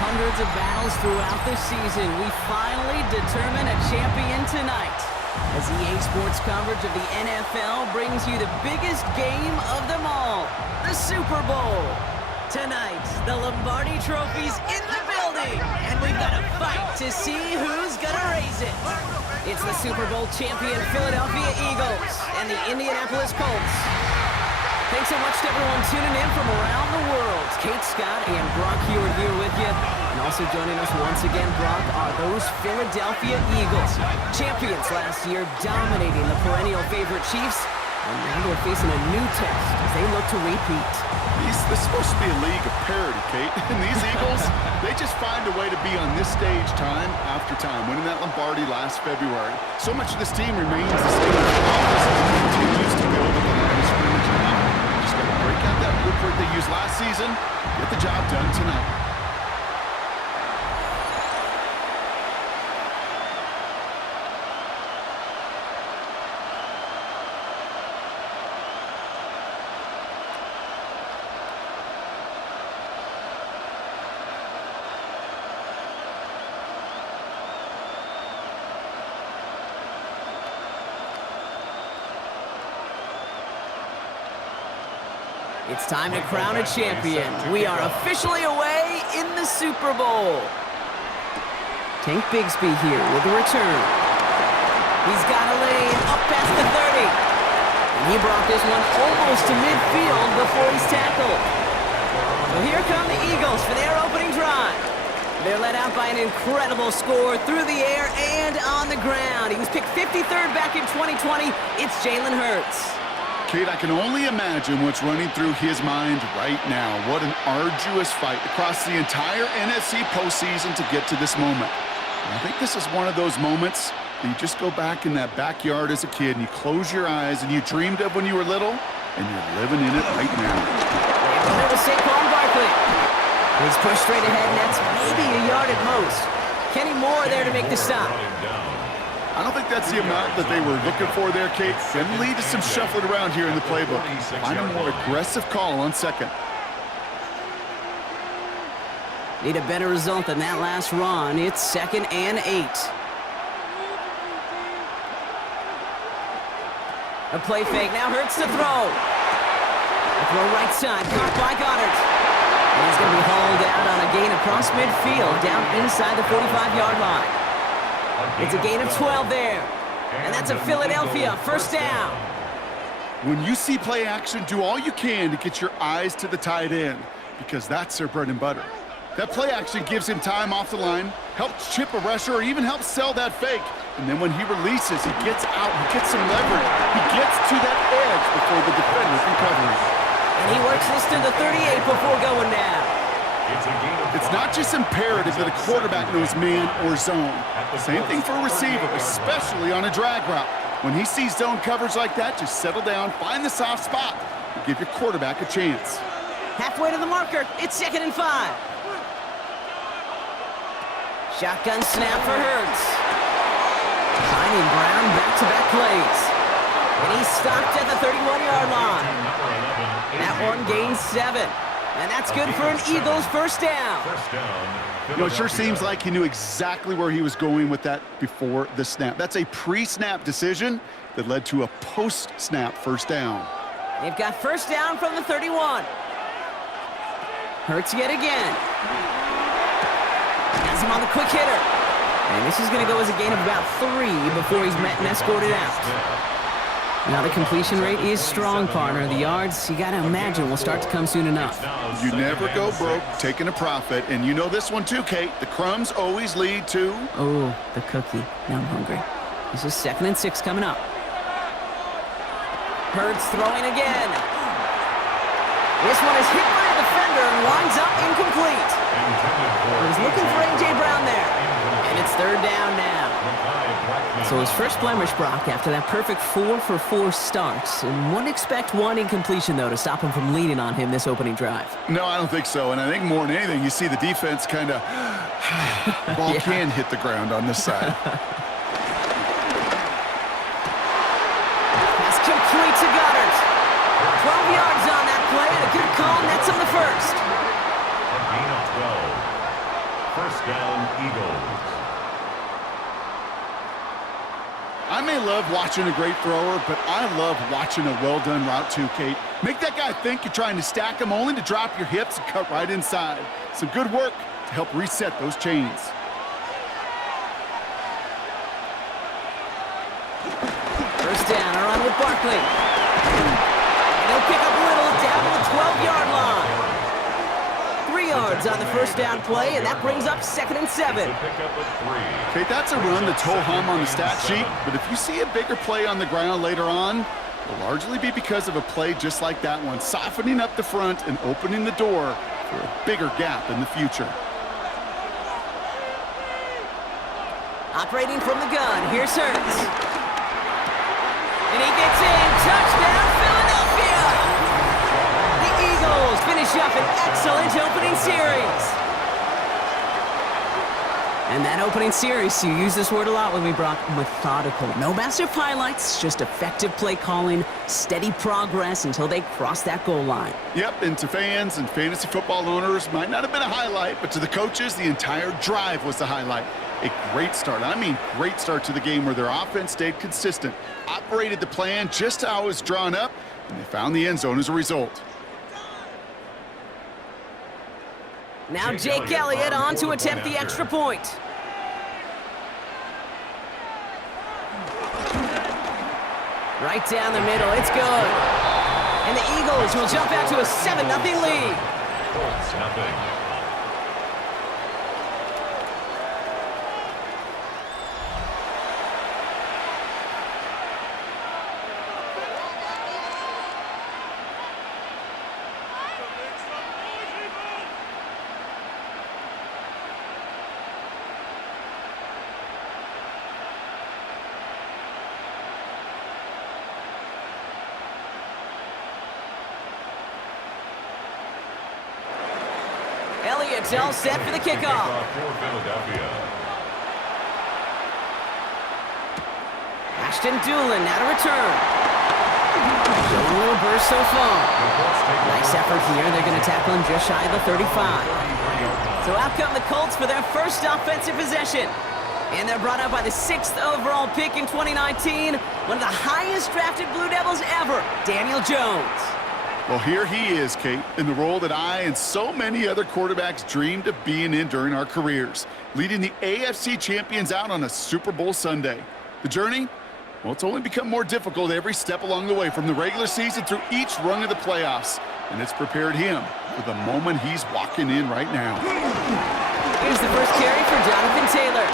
hundreds of battles throughout the season, we finally determine a champion tonight. As EA Sports coverage of the NFL brings you the biggest game of them all, the Super Bowl. Tonight, the Lombardi Trophy's in the building, and we've got a fight to see who's gonna raise it. It's the Super Bowl champion Philadelphia Eagles and the Indianapolis Colts. Thanks so much to everyone tuning in from around the world. Kate, Scott, and Brock Hewitt here with you. And also joining us once again, Brock, are those Philadelphia Eagles. Champions last year, dominating the perennial favorite Chiefs. And now they're facing a new test as they look to repeat. This is supposed to be a league of parity, Kate. And these Eagles, they just find a way to be on this stage time after time, winning that Lombardi last February. So much of this team remains the same. Continues to build at the line of scrimmage now. Just got to break out that blueprint they used last season, get the job done tonight. It's time to crown a champion. We are officially away in the Super Bowl. Tank Bigsby here with a return. He's got a lane up past the 30. And he brought this one almost to midfield before he's tackled. So here come the Eagles for their opening drive. They're led out by an incredible score through the air and on the ground. He was picked 53rd back in 2020. It's Jalen Hurts. Kate, I can only imagine what's running through his mind right now. What an arduous fight across the entire NFC postseason to get to this moment. And I think this is one of those moments that you just go back in that backyard as a kid and you close your eyes and you dreamed of when you were little, and you're living in it right now. There was Saquon Barkley. He's pushed straight ahead, and that's maybe a yard at most. Kenny Moore there to make the stop. I don't think that's the amount that they were looking for there, Kate. Going to lead to some shuffling around here in the playbook. Find a more aggressive call on second. Need a better result than that last run. It's 2nd and 8. A play fake. Now Hurts to throw. A throw right side. Caught by Goddard. And he's going to be hauled out on a gain across midfield, down inside the 45-yard line. It's a gain of 12 there. And that's a Philadelphia first down. When you see play action, do all you can to get your eyes to the tight end, because that's their bread and butter. That play action gives him time off the line, helps chip a rusher, or even helps sell that fake. And then when he releases, he gets out, he gets some leverage. He gets to that edge before the defender can cover him. And he works this to the 38 before going down. It's not just imperative that a quarterback knows man or zone. Same thing for a receiver, especially on a drag route. When he sees zone coverage like that, just settle down, find the soft spot, and give your quarterback a chance. Halfway to the marker, it's 2nd and 5. Shotgun snap for Hurts. Finding Brown back-to-back plays. And he's stopped at the 31-yard line. That one gains 7. And that's good for an Eagles first down. You know, it sure seems like he knew exactly where he was going with that before the snap. That's a pre-snap decision that led to a post-snap first down. They've got first down from the 31. Hurts yet again. Has him on the quick hitter. And this is going to go as a gain of about 3 before he's met and escorted out. Now the completion rate is strong, partner. The yards, you got to imagine, will start to come soon enough. You never go broke taking a profit. And you know this one too, Kate. The crumbs always lead to... Oh, the cookie. Now I'm hungry. This is 2nd and 6 coming up. Hurts throwing again. This one is hit by a defender and winds up incomplete. He's looking for A.J. Brown there. And it's 3rd down now. So his first blemish, Brock, after that perfect 4-for-4 start. And wouldn't expect one incompletion, though, to stop him from leaning on him this opening drive. No, I don't think so. And I think more than anything, you see the defense kind of... ball can hit the ground on this side. Pass complete to Goddard. 12 yards on that play, and a good call nets him the first. love watching a great thrower, but I love watching a well-done route too, Kate. Make that guy think you're trying to stack him only to drop your hips and cut right inside. Some good work to help reset those chains. First down, a run with Barkley. And he'll pick up Little down to the 12-yard line. 3 yards on the first down play, and that brings up 2nd and 7. Okay, that's a run that's ho-hum on the stat sheet, but if you see a bigger play on the ground later on, it'll largely be because of a play just like that one, softening up the front and opening the door for a bigger gap in the future. Operating from the gun, here's Hurts. And he gets in. Touchdown, Philadelphia! The Eagles finish up an excellent opening series. And that opening series, you use this word a lot with me, Brock, methodical. No massive highlights, just effective play calling, steady progress until they cross that goal line. Yep, and to fans and fantasy football owners, might not have been a highlight, but to the coaches, the entire drive was the highlight. A great start. I mean, great start to the game where their offense stayed consistent, operated the plan just how it was drawn up, and they found the end zone as a result. Now Jake Elliott on to attempt the extra point. Right down the middle, it's good. And the Eagles will jump out to a 7-0 lead. Colts, nothing. Elliott's all set for the kickoff. For Philadelphia. Ashton Doolin now to return. Showing a little burst so far. Nice effort here. They're going to tackle him just shy of the 35. So out come the Colts for their first offensive possession. And they're brought up by the 6th overall pick in 2019. One of the highest drafted Blue Devils ever, Daniel Jones. Well, here he is, Kate, in the role that I and so many other quarterbacks dreamed of being in during our careers, leading the AFC champions out on a Super Bowl Sunday. The journey? Well, it's only become more difficult every step along the way, from the regular season through each run of the playoffs, and it's prepared him for the moment he's walking in right now. Here's the first carry for Jonathan Taylor.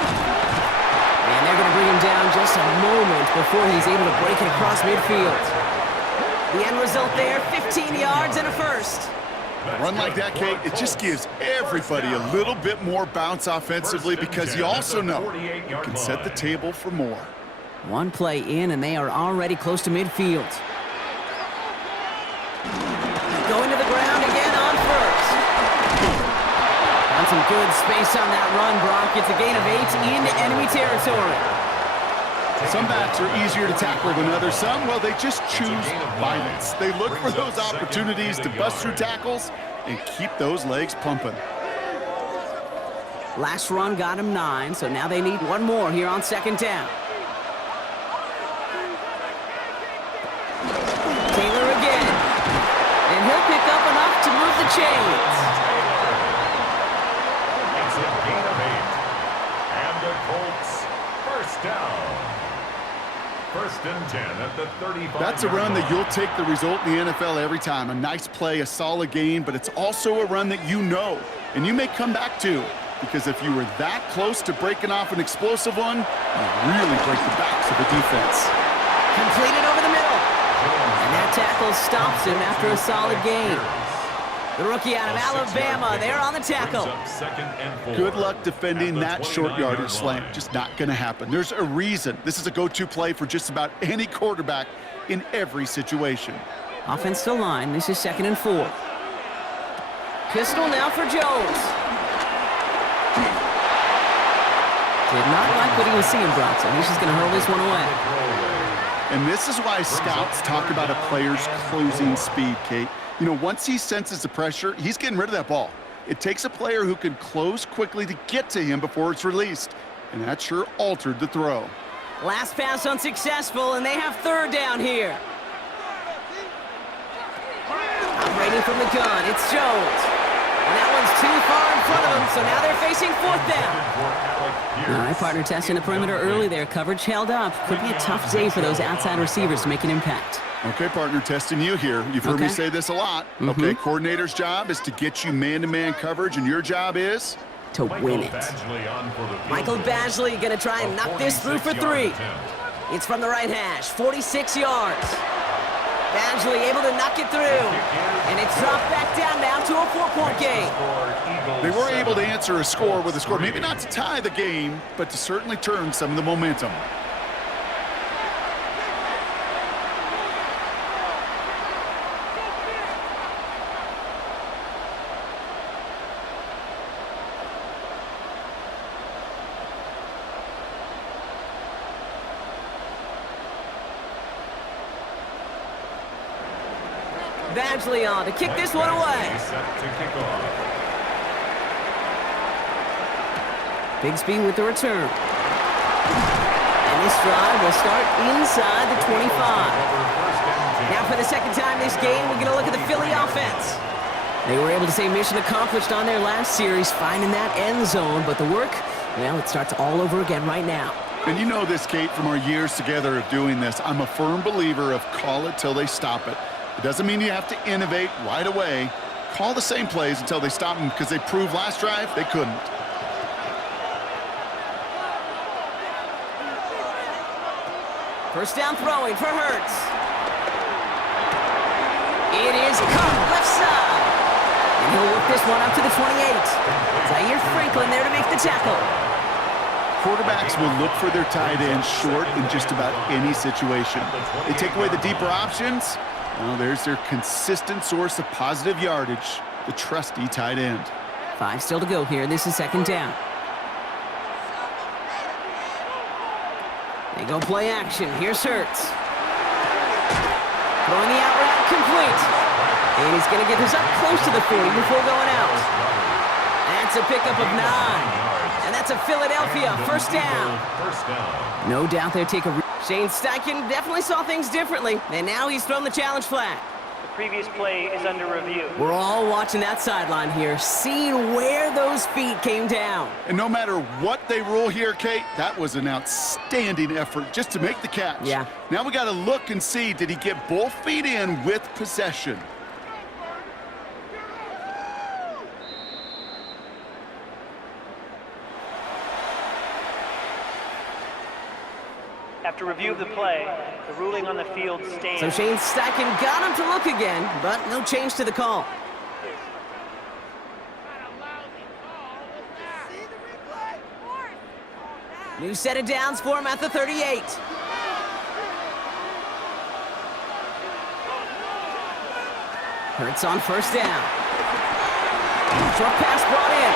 And they're going to bring him down just a moment before he's able to break it across midfield. The end result there, 15 yards and a first. A run like that, Kate, it just gives everybody a little bit more bounce offensively because you also know you can set the table for more. One play in, and they are already close to midfield. Going to the ground again on first. Found some good space on that run, Brock. It's a gain of 8 into enemy territory. Some backs are easier to tackle than others. Some, well, they just choose violence. They look for those opportunities to bust through tackles and keep those legs pumping. Last run got him 9, so now they need one more here on 2nd down. Taylor again. And he'll pick up enough to move the chains. It's a gain of 8. And the Colts, first down. 1st and 10 at the 35. That's a run that you'll take the result in the NFL every time. A nice play, a solid gain, but it's also a run that you know and you may come back to, because if you were that close to breaking off an explosive one, you really break the backs of the defense. Completed over the middle. And that tackle stops him after a solid gain. The rookie out of Alabama, there on the tackle. Good luck defending that short yardage slant. Just not going to happen. There's a reason this is a go-to play for just about any quarterback in every situation. Offensive line, this is 2nd and 4. Pistol now for Jones. Did not like what he was seeing, Brock, so he's just going to hurl this one away. And this is why scouts talk about a player's closing speed, Kate. You know, once he senses the pressure, he's getting rid of that ball. It takes a player who can close quickly to get to him before it's released. And that sure altered the throw. Last pass unsuccessful, and they have third down here. Operating from the gun, it's Jones. And that one's too far in front of him, so now they're facing fourth down. All right, partner, testing the perimeter early there. Coverage held up. Could be a tough day for those outside receivers to make an impact. Okay, partner, testing you here. You've heard me say this a lot. Okay, coordinator's job is to get you man-to-man coverage, and your job is? To win it. Michael Badgley going to try and knock this through for 3. It's from the right hash, 46 yards. Badgley able to knock it through. And it's dropped back down now to a 4-point game. They were able to answer a score with a score. Maybe not to tie the game, but to certainly turn some of the momentum. Badgley on to kick this one away. Bigsby with the return. And this drive will start inside the 25. Now for the second time this game, we're going to look at the Philly offense. They were able to say mission accomplished on their last series, finding that end zone, but the work, well, it starts all over again right now. And you know this, Kate, from our years together of doing this. I'm a firm believer of call it till they stop it. It doesn't mean you have to innovate right away. Call the same plays until they stop them, because they proved last drive they couldn't. First down throwing for Hurts. It is caught left side. And he'll work this one up to the 28. Zaire Franklin there to make the tackle. Quarterbacks will look for their tight end short in just about any situation. They take away the deeper options. Well, there's their consistent source of positive yardage, the trusty tight end. 5 still to go here. This is second down. They go play action. Here's Hurts. Throwing the out route complete. And he's going to get this up close to the 40 before going out. That's a pickup of 9. And that's a Philadelphia first down. No doubt they'll take a... Shane Steichen definitely saw things differently, and now he's thrown the challenge flag. The previous play is under review. We're all watching that sideline here, seeing where those feet came down. And no matter what they rule here, Kate, that was an outstanding effort just to make the catch. Yeah. Now we got to look and see, did he get both feet in with possession? After review of the play, the ruling on the field stands. So Shane Steichen got him to look again, but no change to the call. New set of downs for him at the 38. Hurts on first down. Short pass brought in.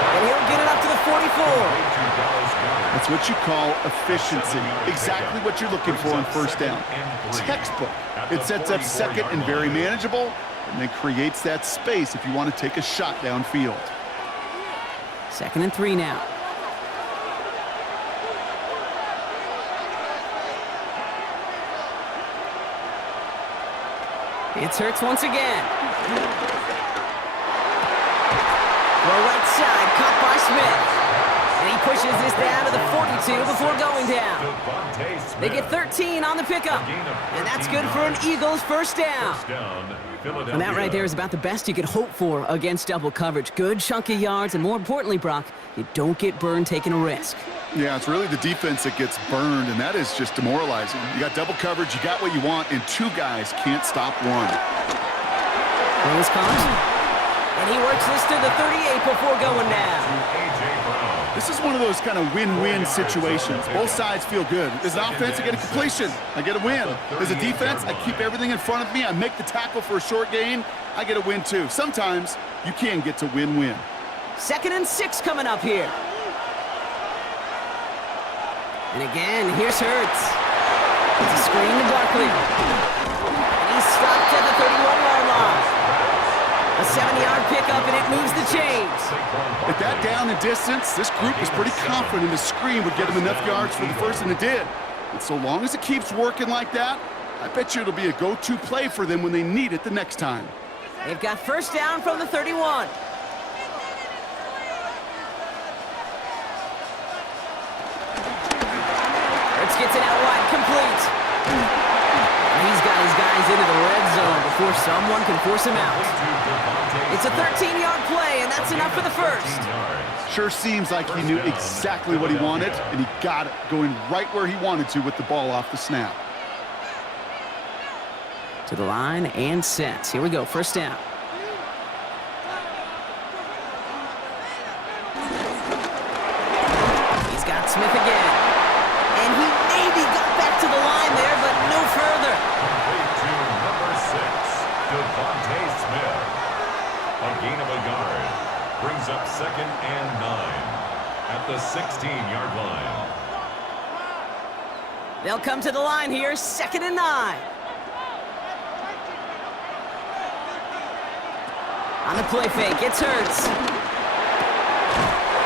And he'll get it up to the 44. That's what you call efficiency. Exactly what you're looking for on first down. Textbook. It sets up second and very manageable, and then creates that space if you want to take a shot downfield. 2nd and 3 now. It's Hurts once again. Throw right side, caught by Smith. And he pushes this down to the 42 before going down. They get 13 on the pickup. And that's good for an Eagles first down. And that right there is about the best you could hope for against double coverage. Good chunky yards, and more importantly, Brock, you don't get burned taking a risk. Yeah, it's really the defense that gets burned, and that is just demoralizing. You got double coverage, you got what you want, and 2 guys can't stop one. Well, caught. And he works this to the 38 before going down. This is one of those kind of win-win situations. Both sides feel good. As an offense, I get a completion. I get a win. As a defense, I keep everything in front of me. I make the tackle for a short gain. I get a win, too. Sometimes you can get to win-win. 2nd and 6 coming up here. And again, here's Hurts. It's a screen to Barkley. And he's stopped at the 31-yard line. A 7-yard pickup, and it moves the chains. At that down and distance, this group was pretty confident the screen would get them enough yards for the first, and it did. And so long as it keeps working like that, I bet you it'll be a go-to play for them when they need it the next time. They've got first down from the 31. Hurts gets it out wide, complete. He's got his guys into the red zone before someone can force him out. It's a 13-yard play, and that's enough for the first. Sure seems like he knew exactly what he wanted, and he got it, going right where he wanted to with the ball off the snap. To the line and set. Here we go, first down. He's got Smith again. And he maybe got back to the line there, but no further. Complete to number 6, Devontae Smith. A gain of a yard. Brings up 2nd and 9 at the 16-yard line. They'll come to the line here, 2nd and 9. On the play fake, it's Hurts.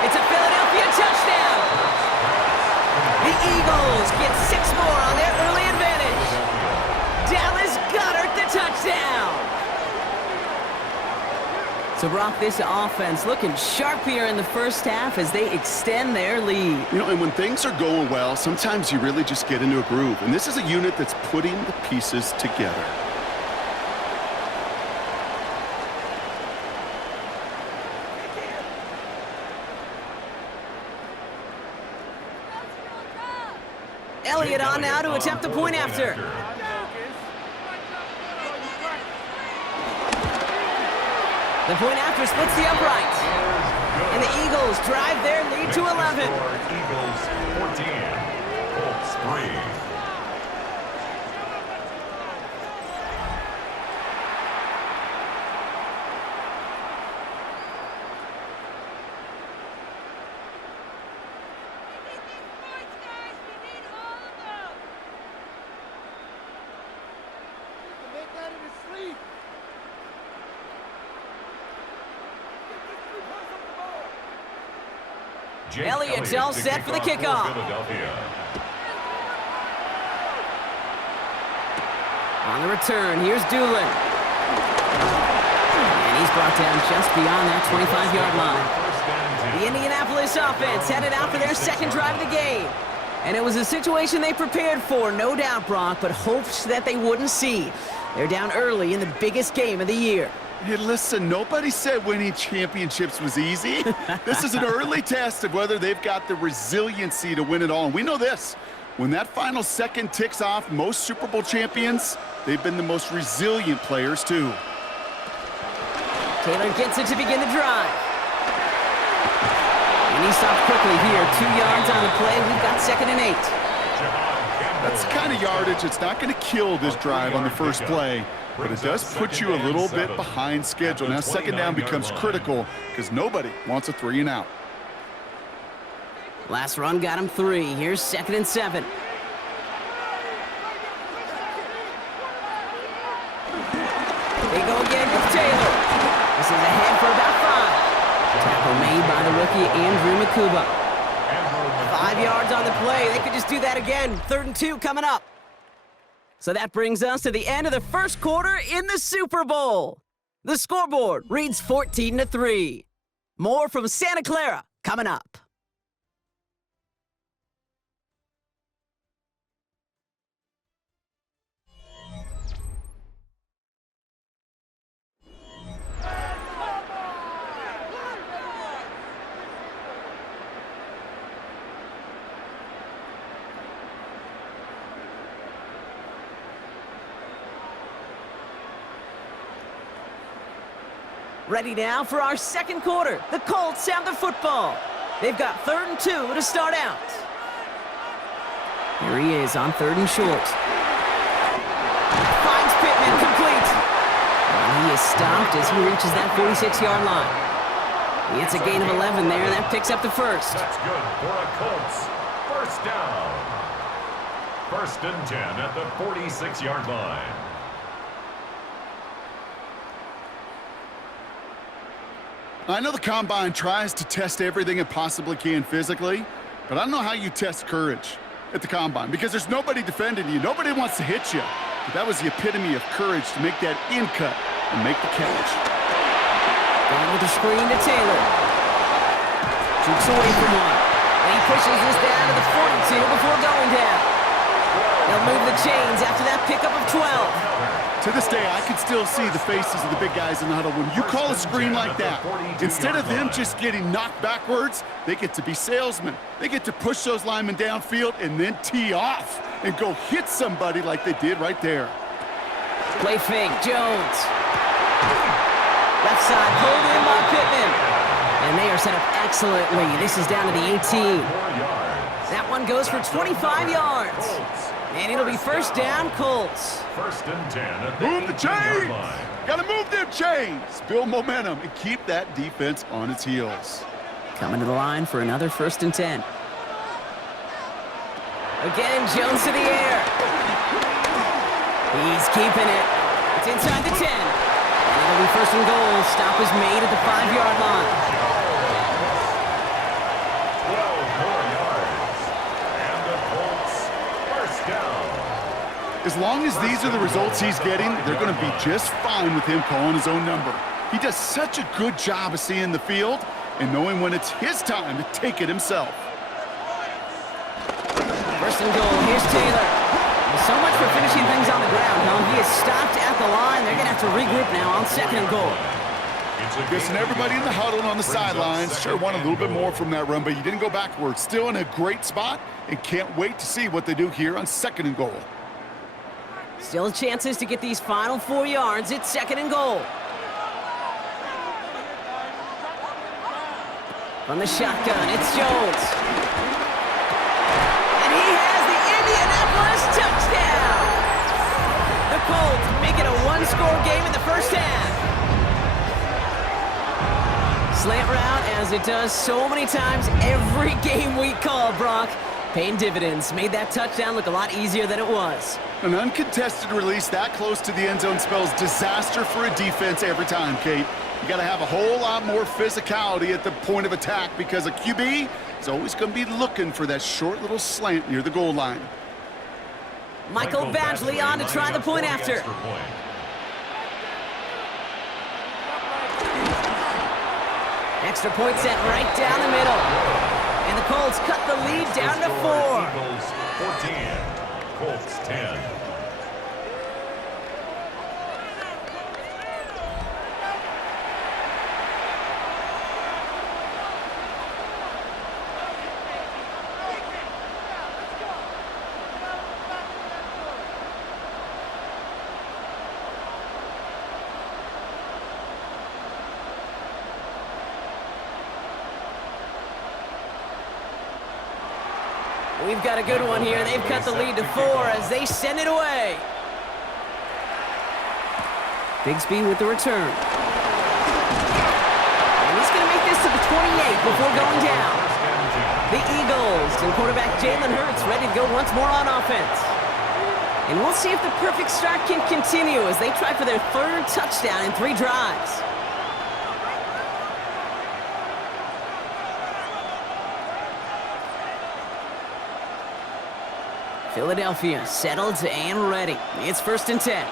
It's a Philadelphia touchdown. The Eagles get 6 more on their early advantage. Dallas Goedert the touchdown. So, Brock, this offense looking sharp here in the first half as they extend their lead. You know, and when things are going well, sometimes you really just get into a groove. And this is a unit that's putting the pieces together. Elliott on now to attempt the point after. The point after splits the upright. And the Eagles drive their lead to 11. Eagles 14, Colts 3. Elliott's all set for the kickoff. On the return, here's Doolin. And he's brought down just beyond that 25-yard line. The Indianapolis offense headed out for their second drive of the game. And it was a situation they prepared for, no doubt, Brock, but hoped that they wouldn't see. They're down early in the biggest game of the year. Hey, listen, nobody said winning championships was easy. This is an early test of whether they've got the resiliency to win it all. And we know this. When that final second ticks off, most Super Bowl champions, they've been the most resilient players, too. Taylor gets it to begin the drive. And he stopped quickly here. 2 yards on the play. We've got 2nd and 8. That's the kind of yardage it's not going to kill this drive on the first play. But it does put you a little bit behind schedule. Now, 2nd down becomes critical because nobody wants a 3 and out. Last run got him 3. Here's 2nd and 7. They go again with Taylor. This is ahead for about 5. Tackle made by the rookie Andrew Makuba. 5 yards on the play. They could just do that again. 3rd and 2 coming up. So that brings us to the end of the first quarter in the Super Bowl. The scoreboard reads 14-3. More from Santa Clara coming up. Ready now for our second quarter. The Colts have the football. They've got 3rd and 2 to start out. Here he is on 3rd and short. Finds Pittman, complete. And he is stopped as he reaches that 46-yard line. It's a gain of 11 there, and that picks up the first. That's good for a Colts. First down. 1st and 10 at the 46-yard line. I know the Combine tries to test everything it possibly can physically, but I don't know how you test courage at the Combine because there's nobody defending you. Nobody wants to hit you. But that was the epitome of courage to make that in cut and make the catch. Going with the screen to Taylor. Jukes away from one. And he pushes this down to the 42 before going down. They'll move the chains after that pickup of 12. To this day, I can still see the faces of the big guys in the huddle. When you call a screen like that, instead of them just getting knocked backwards, they get to be salesmen. They get to push those linemen downfield and then tee off and go hit somebody like they did right there. Play fake, Jones. Left side, pulled in by Pittman. And they are set up excellently. This is down to the 18. That one goes for 25 yards. And it'll be first down, Colts. First and 10 at the Move the 18-yard chains! line. Gotta move them chains! Build momentum and keep that defense on its heels. Coming to the line for another first and 10. Again, Jones to the air. He's keeping it. It's inside the 10. And it'll be first and goal. Stop is made at the 5-yard line. 12 more yards. And the Colts first down. As long as these are the results he's getting, they're going to be just fine with him calling his own number. He does such a good job of seeing the field and knowing when it's his time to take it himself. First and goal. Here's Taylor. So much for finishing things on the ground, huh? He is stopped at the line. They're going to have to regroup now on second and goal. Listen, everybody in the huddle and on the sidelines sure want a little bit more from that run, but you didn't go backwards. Still in a great spot and can't wait to see what they do here on second and goal. Still chances to get these final 4 yards. It's second and goal. From the shotgun, it's Jones. And he has the Indianapolis touchdown. The Colts make it a one-score game in the first half. Slant route, as it does so many times every game we call, Brock. Paying dividends. Made that touchdown look a lot easier than it was. An uncontested release that close to the end zone spells disaster for a defense every time, Kate. You got to have a whole lot more physicality at the point of attack because a QB is always going to be looking for that short little slant near the goal line. Michael Badgley on to try the point after. Extra point set right down the middle. And the Colts cut the lead down to 4. Eagles 14, Colts 10. We've got a good one here. They've cut the lead to 4 as they send it away. Bigsby with the return. And he's going to make this to the 28 before going down. The Eagles and quarterback Jalen Hurts ready to go once more on offense. And we'll see if the perfect start can continue as they try for their 3rd touchdown in 3 drives. Philadelphia settled and ready. It's first and 10.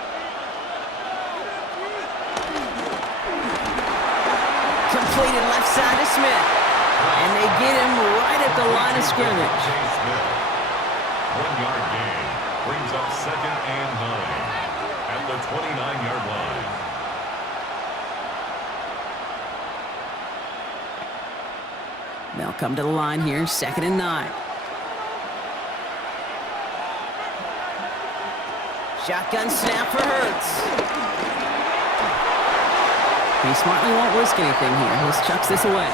Completed left side to Smith. And they get him right at the line of scrimmage. 1-yard gain brings up second and 9 at the 29-yard line. They'll come to the line here, second and 9. Shotgun snap for Hurts. He smartly won't risk anything here. He just chucks this away.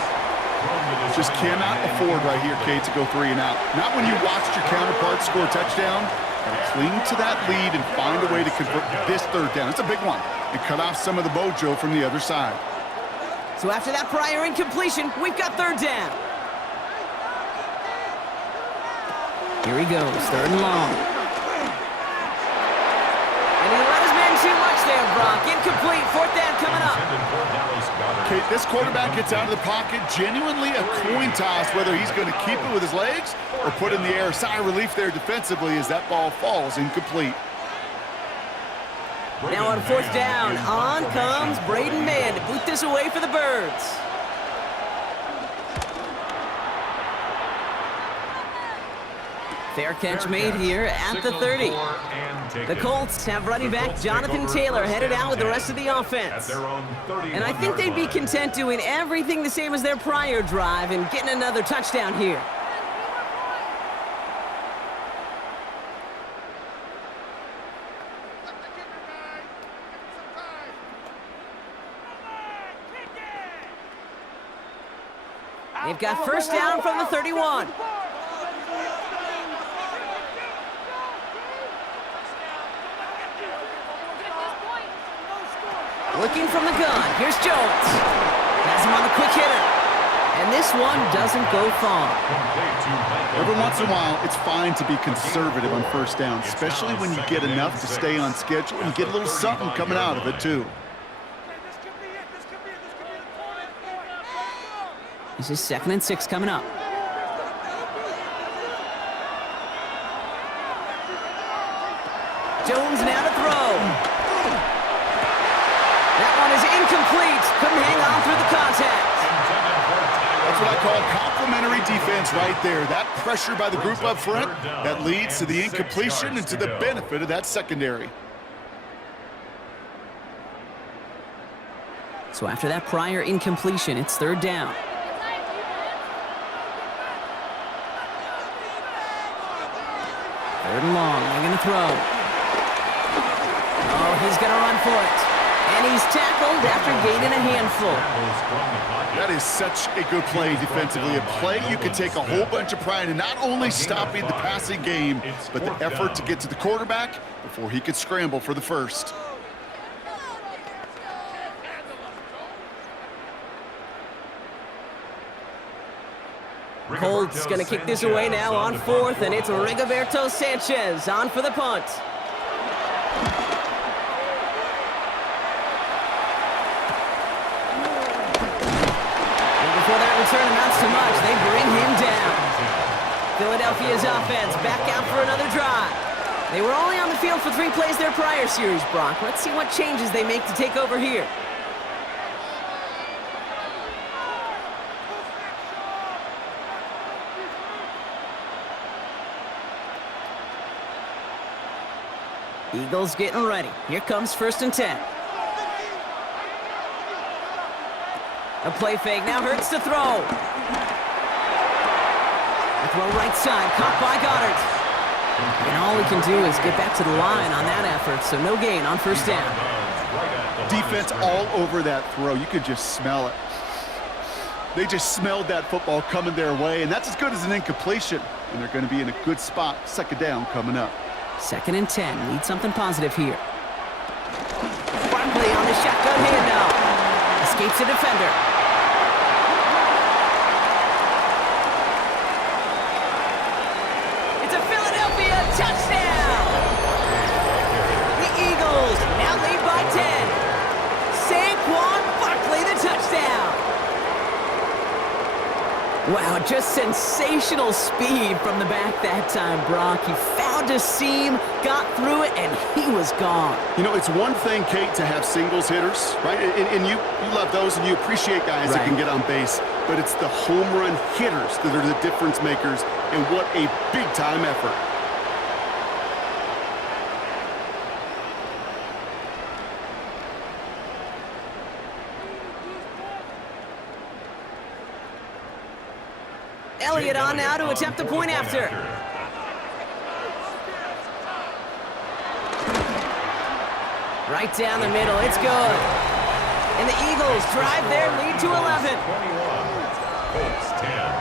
Just cannot afford right here, Kate, to go 3 and out. Not when you watched your counterpart score a touchdown. Gotta cling to that lead and find a way to convert this 3rd down. It's a big one. And cut off some of the mojo from the other side. So after that prior incompletion, we've got 3rd down. Here he goes, 3rd and long. And he let his man too much there, Brock. Incomplete. Fourth down coming up. Okay, this quarterback gets out of the pocket. Genuinely a coin toss whether he's going to keep it with his legs or put it in the air. Sigh of relief there defensively as that ball falls incomplete. Now on fourth down, on comes Braden Mann to boot this away for the Birds. Fair catch made here at the 30. The Colts have running back Jonathan Taylor headed out with the rest of the offense. And I think they'd be content doing everything the same as their prior drive and getting another touchdown here. They've got first down from the 31. Looking from the gun. Here's Jones. Has him on the quick hitter. And this one doesn't go far. Every once in a while, it's fine to be conservative on first down, especially when you get enough to stay on schedule and get a little something coming out of it, too. This is 2nd and 6 coming up. Jones now to throw. That one is incomplete. Couldn't hang on through the contact. That's what I call complimentary defense right there. That pressure by the group up front, that leads to the incompletion and to the benefit of that secondary. So after that prior incompletion, it's third down. Third and long. They're going to throw. Oh, he's going to run for it. And he's tackled after gaining a handful. That is such a good play defensively. A play you can take a whole bunch of pride in not only stopping the passing game, but the effort to get to the quarterback before he could scramble for the first. Colts going to kick this away now on fourth, and it's Rigoberto Sanchez on for the punt. And before that return amounts to much, they bring him down. Philadelphia's offense back out for another drive. They were only on the field for 3 plays their prior series, Brock. Let's see what changes they make to take over here. Eagles getting ready. Here comes 1st and 10. A play fake. Now Hurts to throw. A throw right side. Caught by Goddard. And all he can do is get back to the line on that effort. So no gain on first down. Defense all over that throw. You could just smell it. They just smelled that football coming their way, and that's as good as an incompletion. And they're going to be in a good spot. 2nd down coming up. 2nd and 10. Need something positive here. Barkley on the shotgun handoff. Escapes the defender. It's a Philadelphia touchdown! The Eagles now lead by 10. Saquon Barkley the touchdown. Wow, just sensational speed from the back that time, Brock. He found a seam, got through it, and he was gone. You know, it's one thing, Kate, to have singles hitters, right? And you love those, and you appreciate guys that can get on base. But it's the home run hitters that are the difference makers, and what a big-time effort. Elliott on now to attempt the point after. Right down the middle, it's good. And the Eagles drive their lead to 11. 21, Colts 10.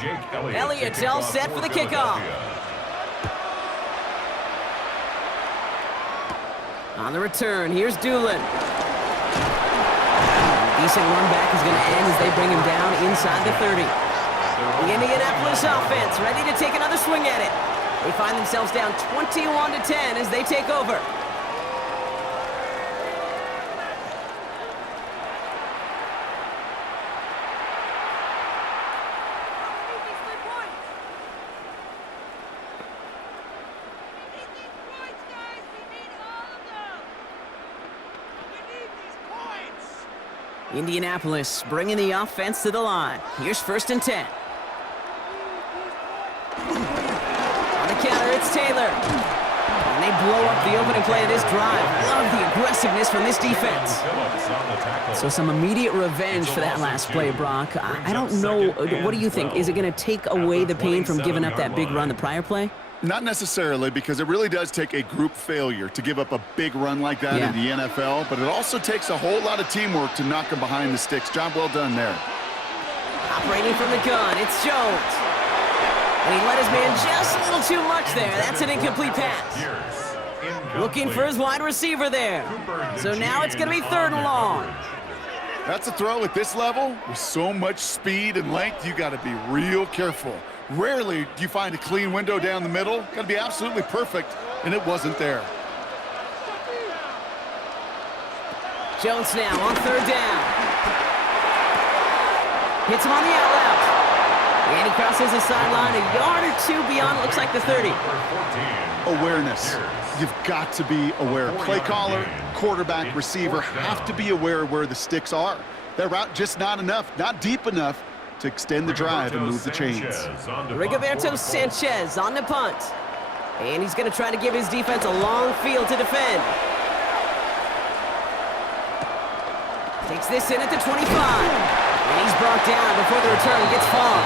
Jake Elliott. Elliott's all set for the kickoff. On the return, here's Doolin. Decent run back is going to end as they bring him down inside the 30. The Indianapolis offense ready to take another swing at it. They find themselves down 21-10 as they take over. Indianapolis bringing the offense to the line. Here's 1st and 10. On the counter, it's Taylor. And they blow up the opening play of this drive. Love the aggressiveness from this defense. So some immediate revenge for that last play, Brock. I don't know. What do you think? Is it going to take away the pain from giving up that big run the prior play? Not necessarily, because it really does take a group failure to give up a big run like that in the NFL, but it also takes a whole lot of teamwork to knock them behind the sticks. Job well done there. Operating from the gun, it's Jones. And he let his man just a little too much there. That's an incomplete pass. Looking for his wide receiver there. So now it's going to be 3rd and long. That's a throw at this level. With so much speed and length, you got to be real careful. Rarely do you find a clean window down the middle. Got to be absolutely perfect, and it wasn't there. Jones now on 3rd down. Hits him on the out route. And he crosses the sideline a yard or 2 beyond, looks like the 30. Awareness. You've got to be aware. Play caller, quarterback, receiver have to be aware of where the sticks are. That route just not enough, not deep enough to extend the drive and move the chains. Rigoberto Sanchez on the punt. And he's going to try to give his defense a long field to defend. Takes this in at the 25. And he's brought down before the return gets far.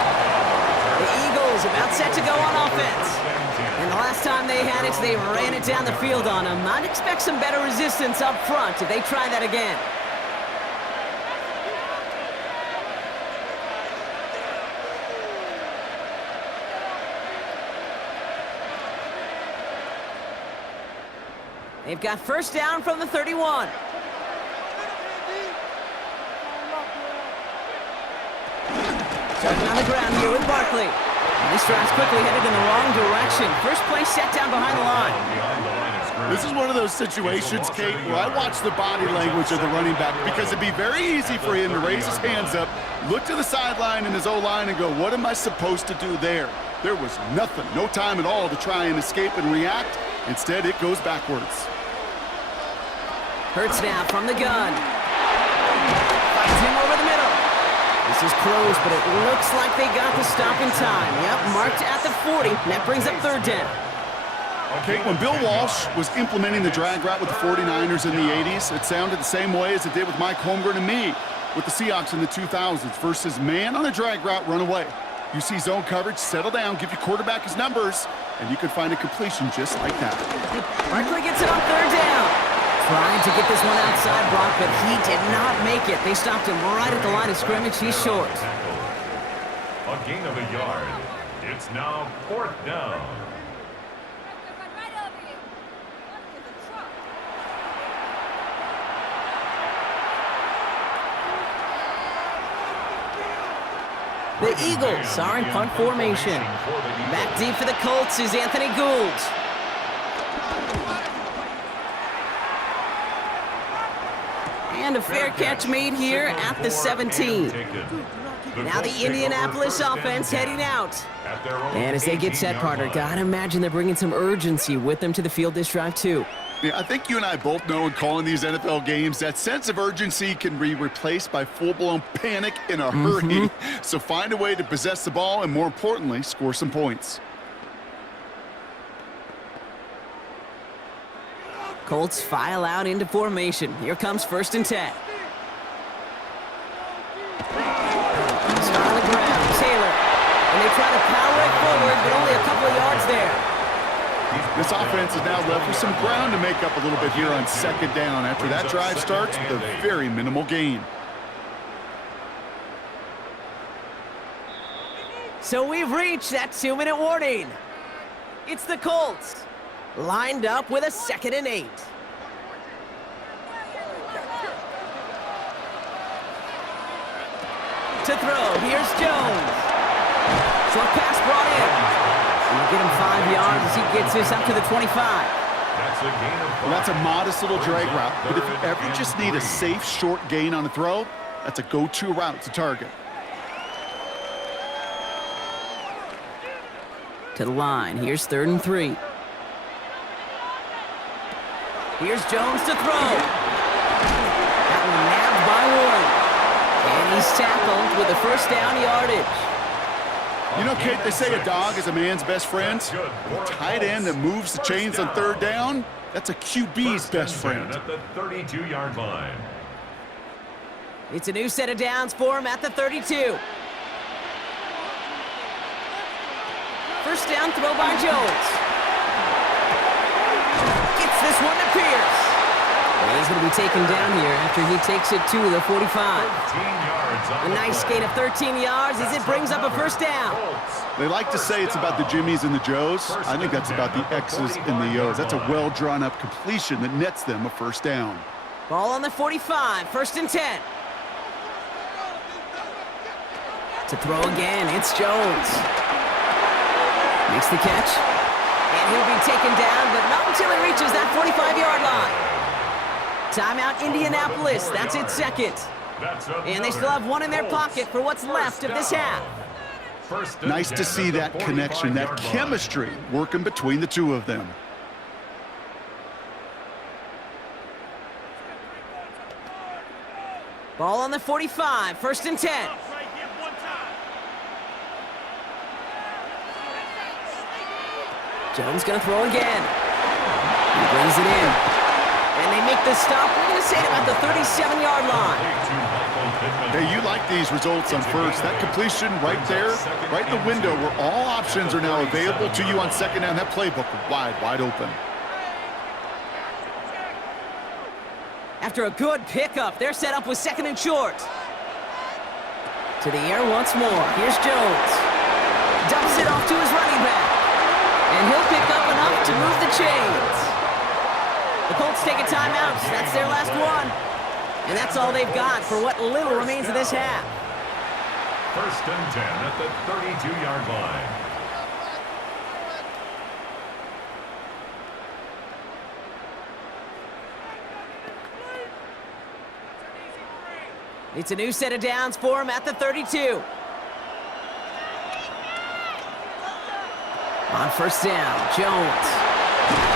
The Eagles about set to go on offense. And the last time they had it, they ran it down the field on him. I'd expect some better resistance up front if they try that again. They've got 1st down from the 31. Starting on the ground here with Barkley. And this drive's quickly headed in the wrong direction. First play set down behind the line. This is one of those situations, Kate, where I watch the body language of the running back, because it'd be very easy for him to raise his hands up, look to the sideline in his O-line and go, what am I supposed to do there? There was nothing, no time at all to try and escape and react. Instead, it goes backwards. Hurts now from the gun. Finds him over the middle. This is close, but it looks like they got the stop in time. Yep, marked at the 40. And that brings up 3rd down. Okay, when Bill Walsh was implementing the drag route with the 49ers in the 80s, it sounded the same way as it did with Mike Holmgren and me with the Seahawks in the 2000s versus man on a drag route, run away. You see zone coverage, settle down, give your quarterback his numbers, and you could find a completion just like that. Barkley gets it on 3rd down. Trying to get this one outside, Brock, but he did not make it. They stopped him right at the line of scrimmage. He's short. A gain of a yard. It's now 4th down. The Eagles are in punt formation. Back deep for the Colts is Anthony Gould. And a fair catch made here at the 17. Now the Indianapolis offense heading out. And as they get set, partner, gotta imagine they're bringing some urgency with them to the field this drive too. Yeah, I think you and I both know in calling these NFL games that sense of urgency can be replaced by full-blown panic in a hurry. So find a way to possess the ball and, more importantly, score some points. Colts file out into formation. Here comes 1st and 10. Start on the ground, Taylor. And they try to power it forward, but only a couple of yards there. This offense is now left with some ground to make up a little bit here on 2nd down after that drive starts with a very minimal gain. So we've reached that 2-minute warning. It's the Colts, lined up with a 2nd and 8. To throw, here's Jones. Short pass brought in. And we'll get him 5 yards as he gets this up to the 25. That's a gain of 5. Well, that's a modest little drag route, but if you ever just need a safe, short gain on a throw, that's a go-to route to target. To the line, here's 3rd and 3. Here's Jones to throw. That one nabbed by Warren. And he's tackled with a 1st down yardage. You know, Kate, they say a dog is a man's best friend. The tight end that moves the chains on 3rd down, that's a QB's best friend. At the 32-yard line. It's a new set of downs for him at the 32. 1st down throw by Jones. Gets this one to Pierce. And he's going to be taken down here after he takes it to the 45. A nice gain of 13 yards as it brings up a 1st down. They like to say it's about the Jimmies and the Joes. I think that's about the X's and the O's. That's a well-drawn-up completion that nets them a 1st down. Ball on the 45, 1st and 10. To throw again, it's Jones. Makes the catch. And he'll be taken down, but not until he reaches that 45-yard line. Timeout, Indianapolis. That's its 2nd. And they still have 1 in their pocket for what's left of this half. Nice to see that connection, that chemistry working between the two of them. Ball on the 45, 1st and 10. Jones going to throw again. He brings it in. And they make the stop. We're going to say about the 37-yard line. Hey, you like these results on 1st. That completion right there, right in the window where all options are now available to you on 2nd down. That playbook wide open. After a good pickup, they're set up with 2nd and short. To the air once more. Here's Jones. Dumps it off to his running back. And he'll pick up enough to move the chains. The Colts take a timeout. That's their last one. And that's all they've got for what little remains of this half. 1st and 10 at the 32-yard line. It's a new set of downs for him at the 32. On 1st down, Jones.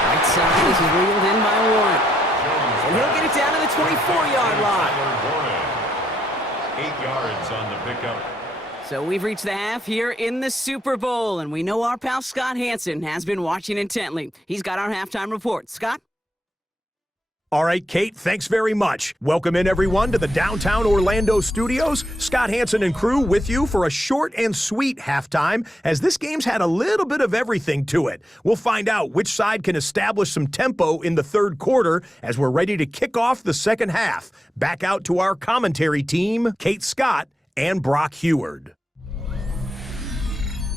Right side, this is reeled in by Warren. And he'll get it down to the 24-yard line. 8 yards on the pickup. So we've reached the half here in the Super Bowl, and we know our pal Scott Hansen has been watching intently. He's got our halftime report. Scott? All right, Kate, thanks very much. Welcome in, everyone, to the downtown Orlando studios. Scott Hansen and crew with you for a short and sweet halftime, as this game's had a little bit of everything to it. We'll find out which side can establish some tempo in the 3rd quarter as we're ready to kick off the 2nd half. Back out to our commentary team, Kate Scott and Brock Heward.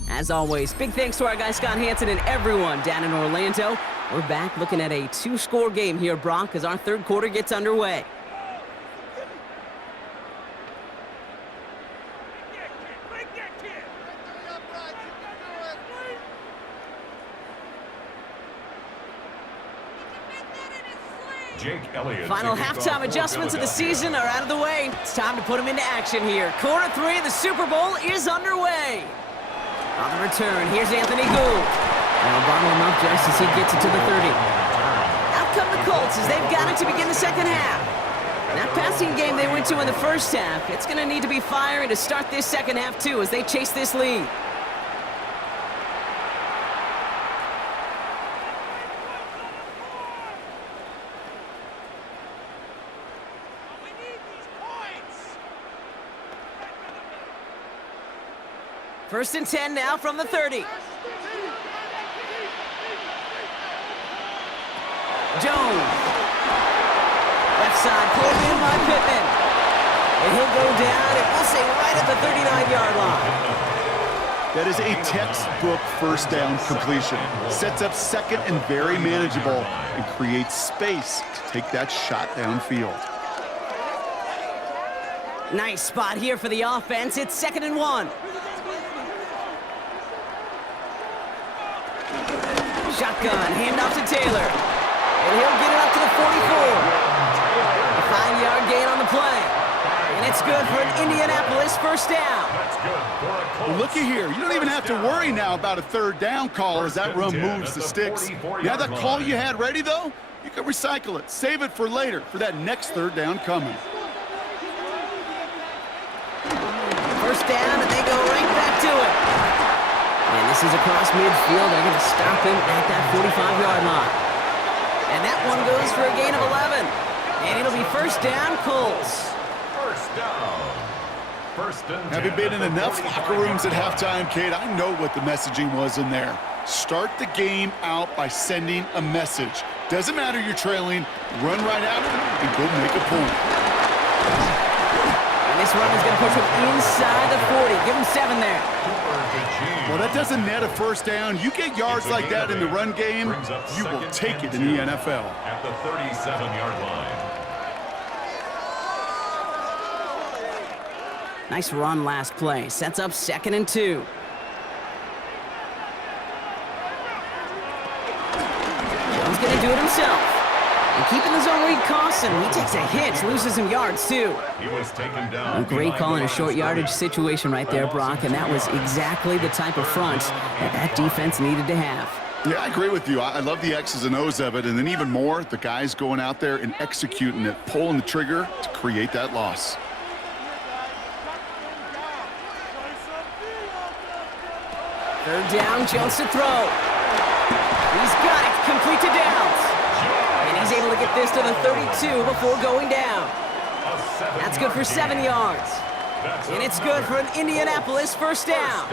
As always, big thanks to our guy Scott Hansen and everyone down in Orlando. We're back looking at a 2-score game here, Brock, as our 3rd quarter gets underway. Final halftime adjustments of the season are out of the way. It's time to put them into action here. Quarter 3 of the Super Bowl is underway. On the return, here's Anthony Gould. Now bottle him up just as he gets it to the 30. Out come the Colts as they've got it to begin the 2nd half. That passing game they went to in the 1st half, it's going to need to be firing to start this 2nd half too as they chase this lead. First and 10 now from the 30. Jones. Left side pulled in by Pittman. And he'll go down, and we'll say right at the 39-yard line. That is a textbook first down completion. Sets up second and very manageable and creates space to take that shot downfield. Nice spot here for the offense. It's 2nd and 1. Shotgun, handoff to Taylor. And he'll get it up to the 44. A 5-yard gain on the play. And it's good for an Indianapolis first down. Well, looky here. You don't even have to worry now about a third down call as that run moves the sticks. Now that call you had ready, though, you can recycle it. Save it for later for that next third down coming. First down, and they go right back to it. And this is across midfield. They're going to stop him at that 45-yard line. And that one goes for a gain of 11. And it'll be first down, Colts. First down. First and 10. Having been in enough locker rooms at halftime, Kate, I know what the messaging was in there. Start the game out by sending a message. Doesn't matter you're trailing, run right out and go make a point. And this run is going to push him inside the 40. Give him 7 there. Well, that doesn't net a first down. You get yards like that in the run game, you will take it in the NFL. At the 37-yard line. Nice run last play. Sets up 2nd and 2. Jones going to do it himself. And keeping the zone read costs him. He takes a hit, loses some yards, too. He was taken down. A great call in a short yardage situation right there, Brock, and that was exactly the type of front that defense needed to have. Yeah, I agree with you. I love the X's and O's of it, and then even more, the guys going out there and executing it, pulling the trigger to create that loss. Third down, Jones to throw. He's got it, complete to Downs. And he's able to get this to the 32 before going down. That's good for 7 yards. And it's good for an Indianapolis first down.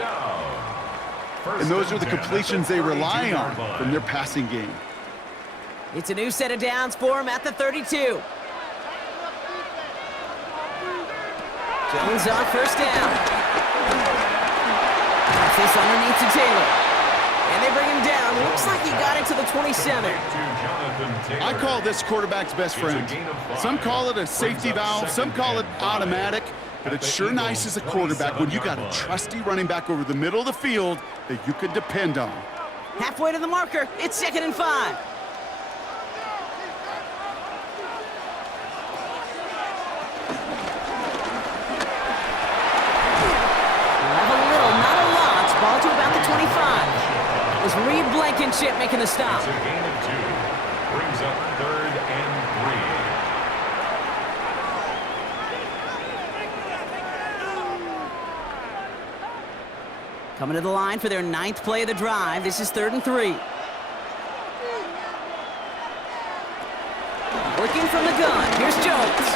And those are the completions they rely on from their passing game. It's a new set of downs for him at the 32. Jones on first down. That's this underneath to Taylor. And they bring him down. Looks like he got it to the 27. I call this quarterback's best friend. Some call it a safety valve. Some call it automatic. But it's sure nice as a quarterback when you got a trusty running back over the middle of the field that you can depend on. Halfway to the marker. It's 2nd and 5. Ball to about the 25. It was Reed Blankenship making the stop. It's a gain of 2. Brings up 3rd and 3. Coming to the line for their 9th play of the drive. This is 3rd and 3. Working from the gun. Here's Jones.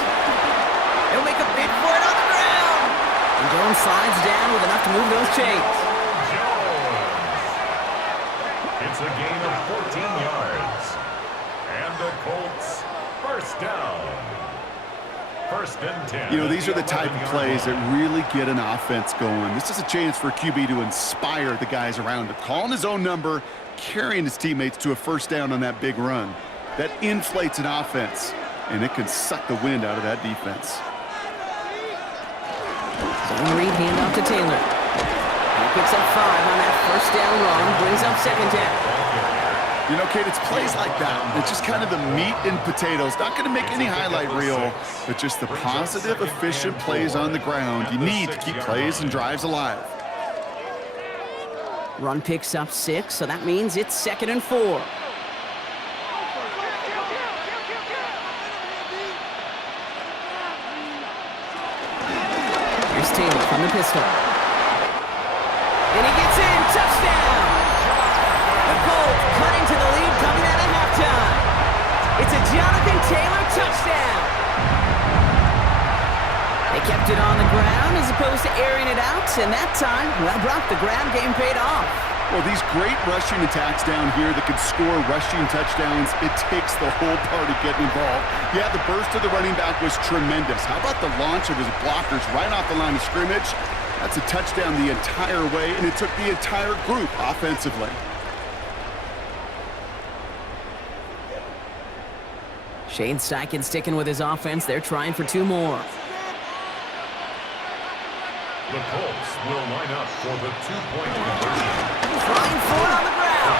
He'll make a big for it on the ground. And Jones slides down with enough to move those chains. It's a gain of 14 yards. And the Colts first down. First and 10. You know, these are the type of plays that really get an offense going. This is a chance for a QB to inspire the guys around him. Calling his own number, carrying his teammates to a first down on that big run. That inflates an offense, and it can suck the wind out of that defense. Zone read handoff to Taylor. He picks up 5 on that first down run, brings up 2nd down. You know, Kate, it's plays like that. It's just kind of the meat and potatoes. Not going to make any highlight reel, but just the positive, efficient plays on the ground. You need to keep plays and drives alive. Run picks up 6, so that means it's 2nd and 4. Here's Taylor from the pistol. And he gets in, touchdown! The Colts cutting to the lead coming out of halftime. It's a Jonathan Taylor touchdown. They kept it on the ground as opposed to airing it out, and that time, well, Brock, the ground game paid off. Well, these great rushing attacks down here that can score rushing touchdowns, it takes the whole party getting involved. Yeah, the burst of the running back was tremendous. How about the launch of his blockers right off the line of scrimmage? That's a touchdown the entire way, and it took the entire group offensively. Shane Steichen sticking with his offense. They're trying for 2 more. The Colts will line up for the 2-point conversion. Flying forward on the ground.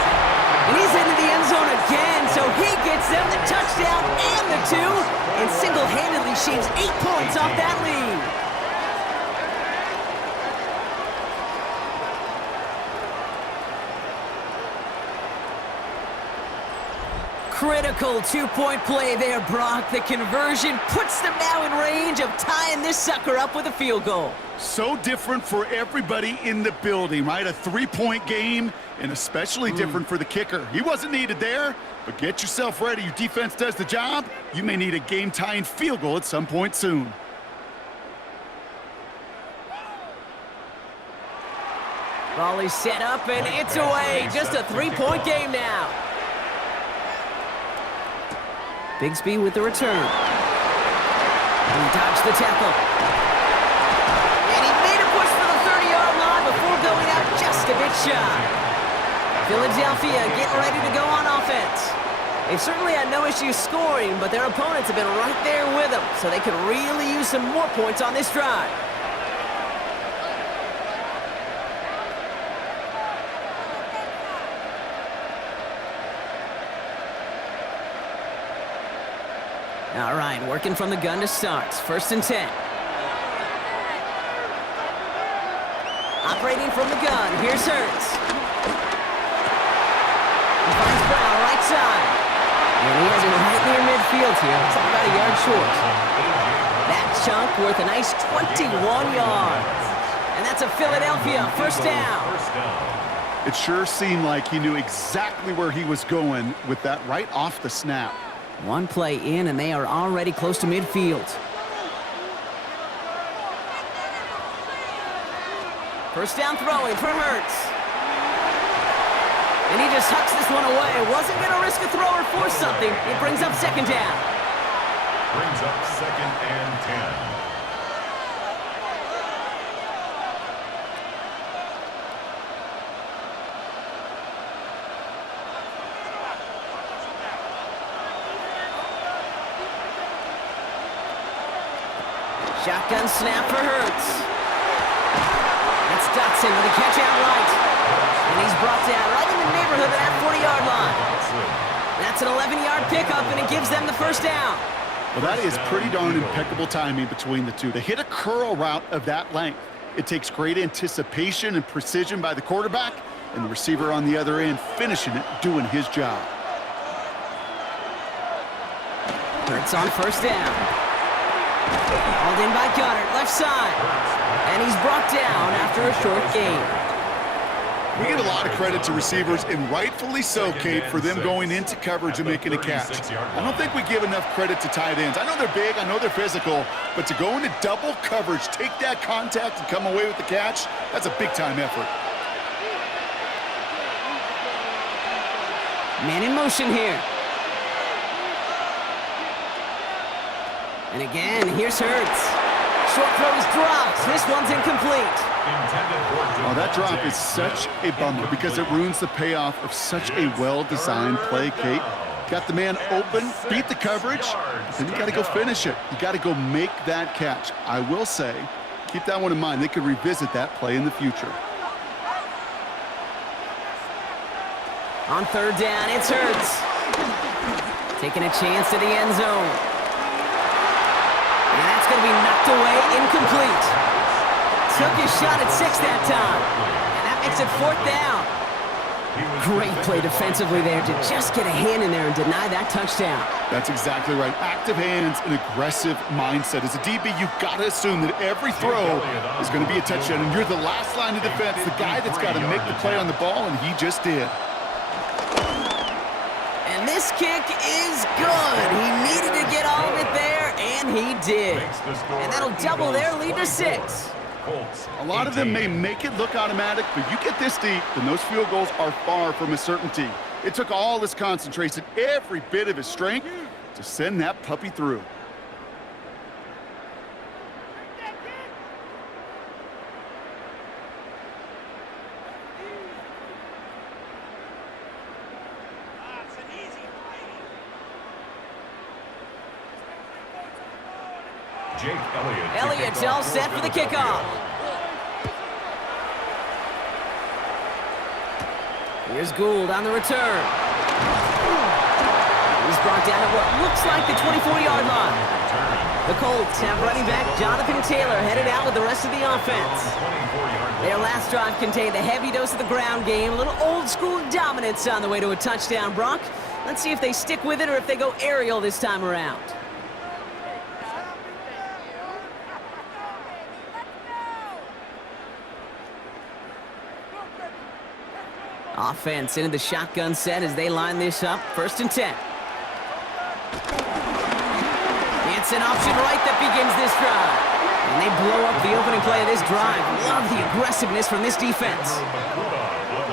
And he's into the end zone again, so he gets them the touchdown and the 2, and single-handedly shaves 8 points off that lead. Critical 2-point play there, Brock. The conversion puts them now in range of tying this sucker up with a field goal. So different for everybody in the building, right? A 3-point game, and especially different for the kicker. He wasn't needed there, but get yourself ready. Your defense does the job. You may need a game-tying field goal at some point soon. Ball is set up, and it's away. Just a 3-point game now. Bigsby with the return. He dodged the tackle. And he made a push for the 30-yard line before going out just a bit shy. Philadelphia getting ready to go on offense. They've certainly had no issues scoring, but their opponents have been right there with them, so they could really use some more points on this drive. All right, working from the gun to start. 1st and 10. Operating from the gun. Here's Hurts. He finds Brown right side. And he has him right near midfield here. It's about a yard short. That chunk worth a nice 21 yards. And that's a Philadelphia 1st down. It sure seemed like he knew exactly where he was going with that right off the snap. 1 play in, and they are already close to midfield. 1st down throwing for Hurts. And he just hucks this one away. Wasn't going to risk a throw or force something. It brings up 2nd down. Brings up 2nd and 10. Shotgun snap for Hurts. That's Dotson with a catch out right. And he's brought down right in the neighborhood of that 40-yard line. That's an 11-yard pickup, and it gives them the 1st down. Well, that is pretty darn impeccable timing between the two. They hit a curl route of that length. It takes great anticipation and precision by the quarterback, and the receiver on the other end finishing it, doing his job. Hurts on 1st down. Hauled in by Goddard, left side. And he's brought down after a short gain. We give a lot of credit to receivers, and rightfully so, Kate, for them going into coverage and making a catch. I don't think we give enough credit to tight ends. I know they're big, I know they're physical, but to go into double coverage, take that contact, and come away with the catch, that's a big-time effort. Man in motion here. And again, here's Hurts. Short throw is dropped. This one's incomplete. Oh, that drop is such a bummer because it ruins the payoff of such a well-designed play, Kate. Got the man open, beat the coverage, then you got to go finish it. You got to go make that catch. I will say, keep that one in mind. They could revisit that play in the future. On 3rd down, it's Hurts. Taking a chance to the end zone. And that's going to be knocked away, incomplete. Took his shot at 6 that time. And that makes it 4th down. Great play defensively there to just get a hand in there and deny that touchdown. That's exactly right. Active hands and aggressive mindset. As a DB, you've got to assume that every throw is going to be a touchdown. And you're the last line of defense, the guy that's got to make the play on the ball, and he just did. And this kick is good. He needed to get all of it there, and he did. And that'll double their lead to 6. A lot of them may make it look automatic, but you get this deep, and those field goals are far from a certainty. It took all his concentration, every bit of his strength, to send that puppy through. Jake Elliott. Elliott's all set for the kickoff. Here's Gould on the return. He's brought down at what looks like the 24-yard line. The Colts have running back Jonathan Taylor headed out with the rest of the offense. Their last drive contained a heavy dose of the ground game, a little old-school dominance on the way to a touchdown, Brock. Let's see if they stick with it or if they go aerial this time around. Offense into the shotgun set as they line this up. 1st and 10. It's an option right that begins this drive. And they blow up the opening play of this drive. Love the aggressiveness from this defense.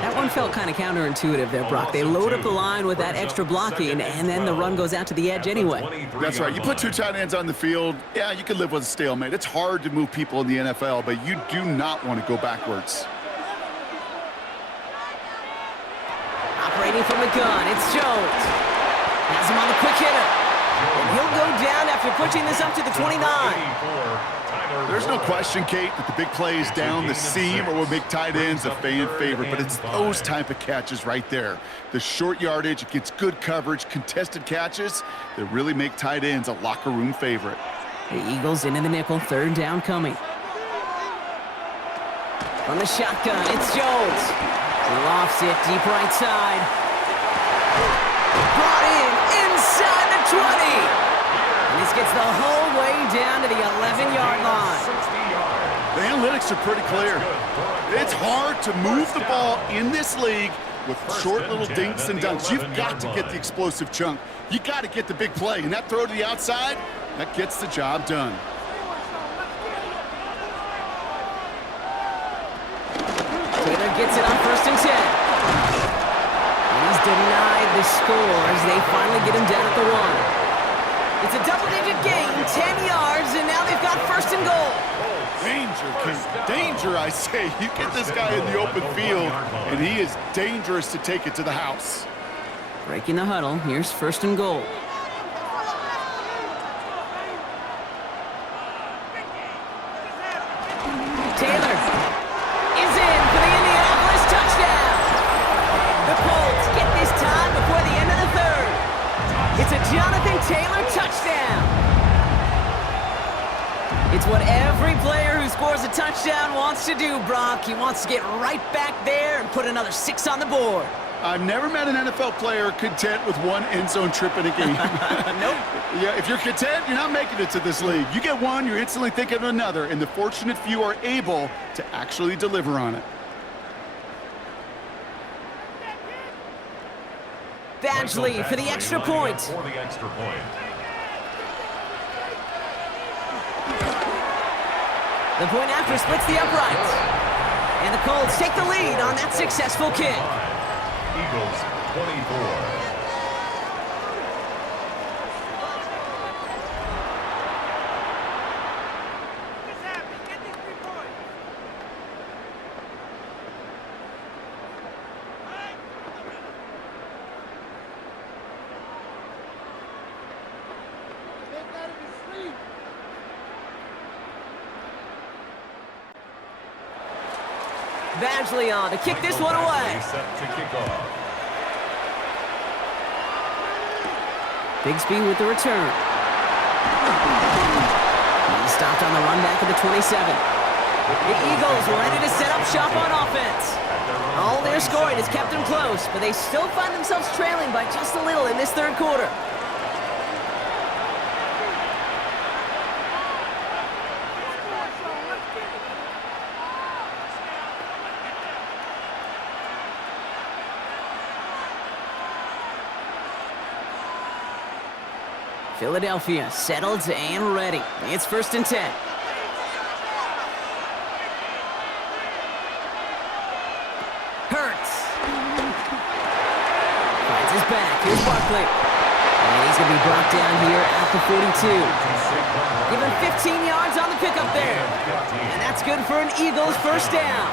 That one felt kind of counterintuitive there, Brock. They load up the line with that extra blocking, and then the run goes out to the edge anyway. That's right. You put 2 tight ends on the field, yeah, you can live with a stalemate. It's hard to move people in the NFL, but you do not want to go backwards. Operating from the gun, it's Jones. Has him on the quick hitter. And he'll go down after pushing this up to the 29. There's no question, Kate, that the big plays down the seam or will make tight ends a fan favorite, but it's those type of catches right there. The short yardage, it gets good coverage, contested catches that really make tight ends a locker room favorite. The Eagles into the nickel, 3rd down coming. From the shotgun, it's Jones. He lofts it deep right side. Brought in inside the 20. And this gets the whole way down to the 11-yard line. The analytics are pretty clear. It's hard to move the ball in this league with short little dinks and dunks. You've got to get the explosive chunk. You got to get the big play. And that throw to the outside, that gets the job done. Taylor gets it on 1st and 10. And he's denied the score as they finally get him down at the 1. It's a double-digit gain, 10 yards, and now they've got 1st and goal. Danger, King. Danger, I say. You get this guy in the open field, and he is dangerous to take it to the house. Breaking the huddle, here's 1st and goal. Taylor is in for the Indianapolis touchdown. The Colts get this time before the end of the 3rd. It's a Jonathan Taylor touchdown. It's what every player who scores a touchdown wants to do, Brock. He wants to get right back there and put another 6 on the board. I've never met an NFL player content with 1 end zone trip in a game. Nope. Yeah, if you're content, you're not making it to this league. You get one, you're instantly thinking of another, and the fortunate few are able to actually deliver on it. Badgley for the extra point. The point after splits the uprights. And the Colts take the lead on that successful kick. Eagles 24. Badgley on to kick this one away. Set to kick off. Bigsby with the return. He stopped on the run back of the 27. The Eagles ready to set up shop on offense. All their scoring has kept them close, but they still find themselves trailing by just a little in this 3rd quarter. Philadelphia settled and ready. It's 1st and 10. Hurts. Finds his back. Here's Barkley. And he's going to be brought down here at the 42. Give him 15 yards on the pickup there. And that's good for an Eagles 1st down.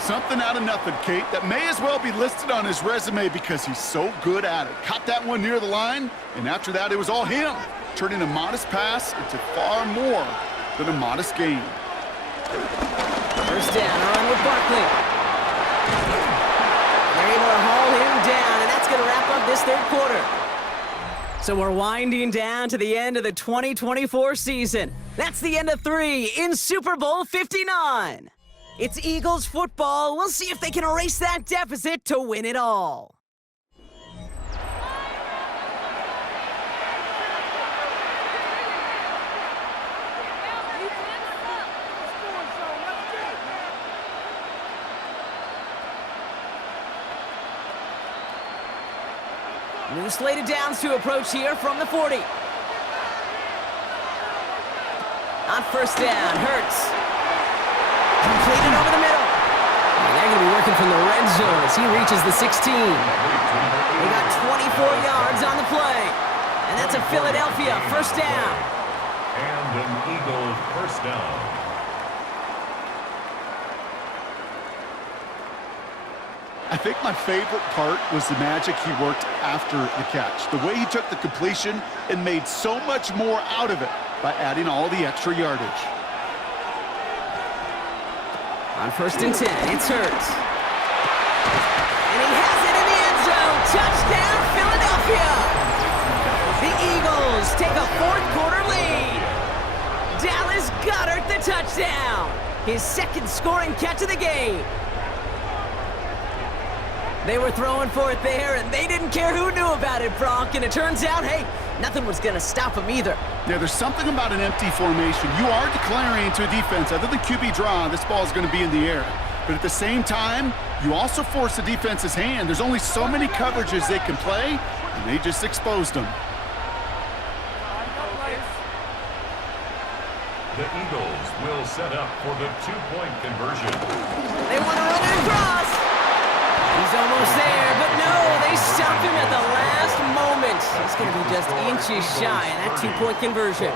Something out of nothing, Kate, that may as well be listed on his resume because he's so good at it. Caught that one near the line, and after that, it was all him. turning a modest pass into far more than a modest gain. First down, on with Barkley. They're able to haul him down, and that's going to wrap up this third quarter. So we're winding down to the end of the 2024 season. That's the end of 3 in Super Bowl 59. It's Eagles football. We'll see if they can erase that deficit to win it all. New slated downs to approach here from the 40. On first down, Hurts. Completed over the middle. And they're going to be working from the red zone as he reaches the 16. They got 24 yards on the play. And that's a Philadelphia first down. And an Eagle first down. I think my favorite part was the magic he worked after the catch. The way he took the completion and made so much more out of it by adding all the extra yardage. On first and 10, it's Hurts. And he has it in the end zone. Touchdown, Philadelphia! The Eagles take a fourth quarter lead. Dallas Goedert the touchdown. His second scoring catch of the game. They were throwing for it there, and they didn't care who knew about it, Bronk. And it turns out, hey, nothing was going to stop them either. Yeah, there's something about an empty formation. You are declaring to a defense, other than QB draw, this ball is going to be in the air. But at the same time, you also force the defense's hand. There's only so many coverages they can play, and they just exposed them. The Eagles will set up for the two-point conversion. They want to run it across. He's almost there, but no, they stopped him at the last moment. He's going to be just inches shy of that two-point conversion.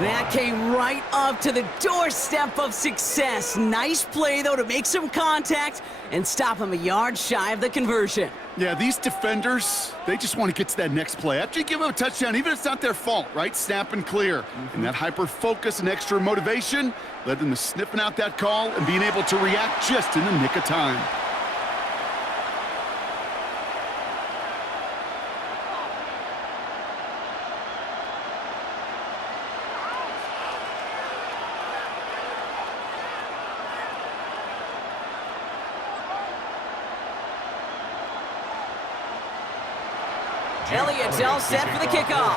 That came right up to the doorstep of success. Nice play, though, to make some contact and stop him a yard shy of the conversion. Yeah, these defenders, they just want to get to that next play. After you give them a touchdown, even if it's not their fault, right? Snap and clear. And that hyper-focus and extra motivation led them to sniffing out that call and being able to react just in the nick of time. Elliott's all set for the kickoff.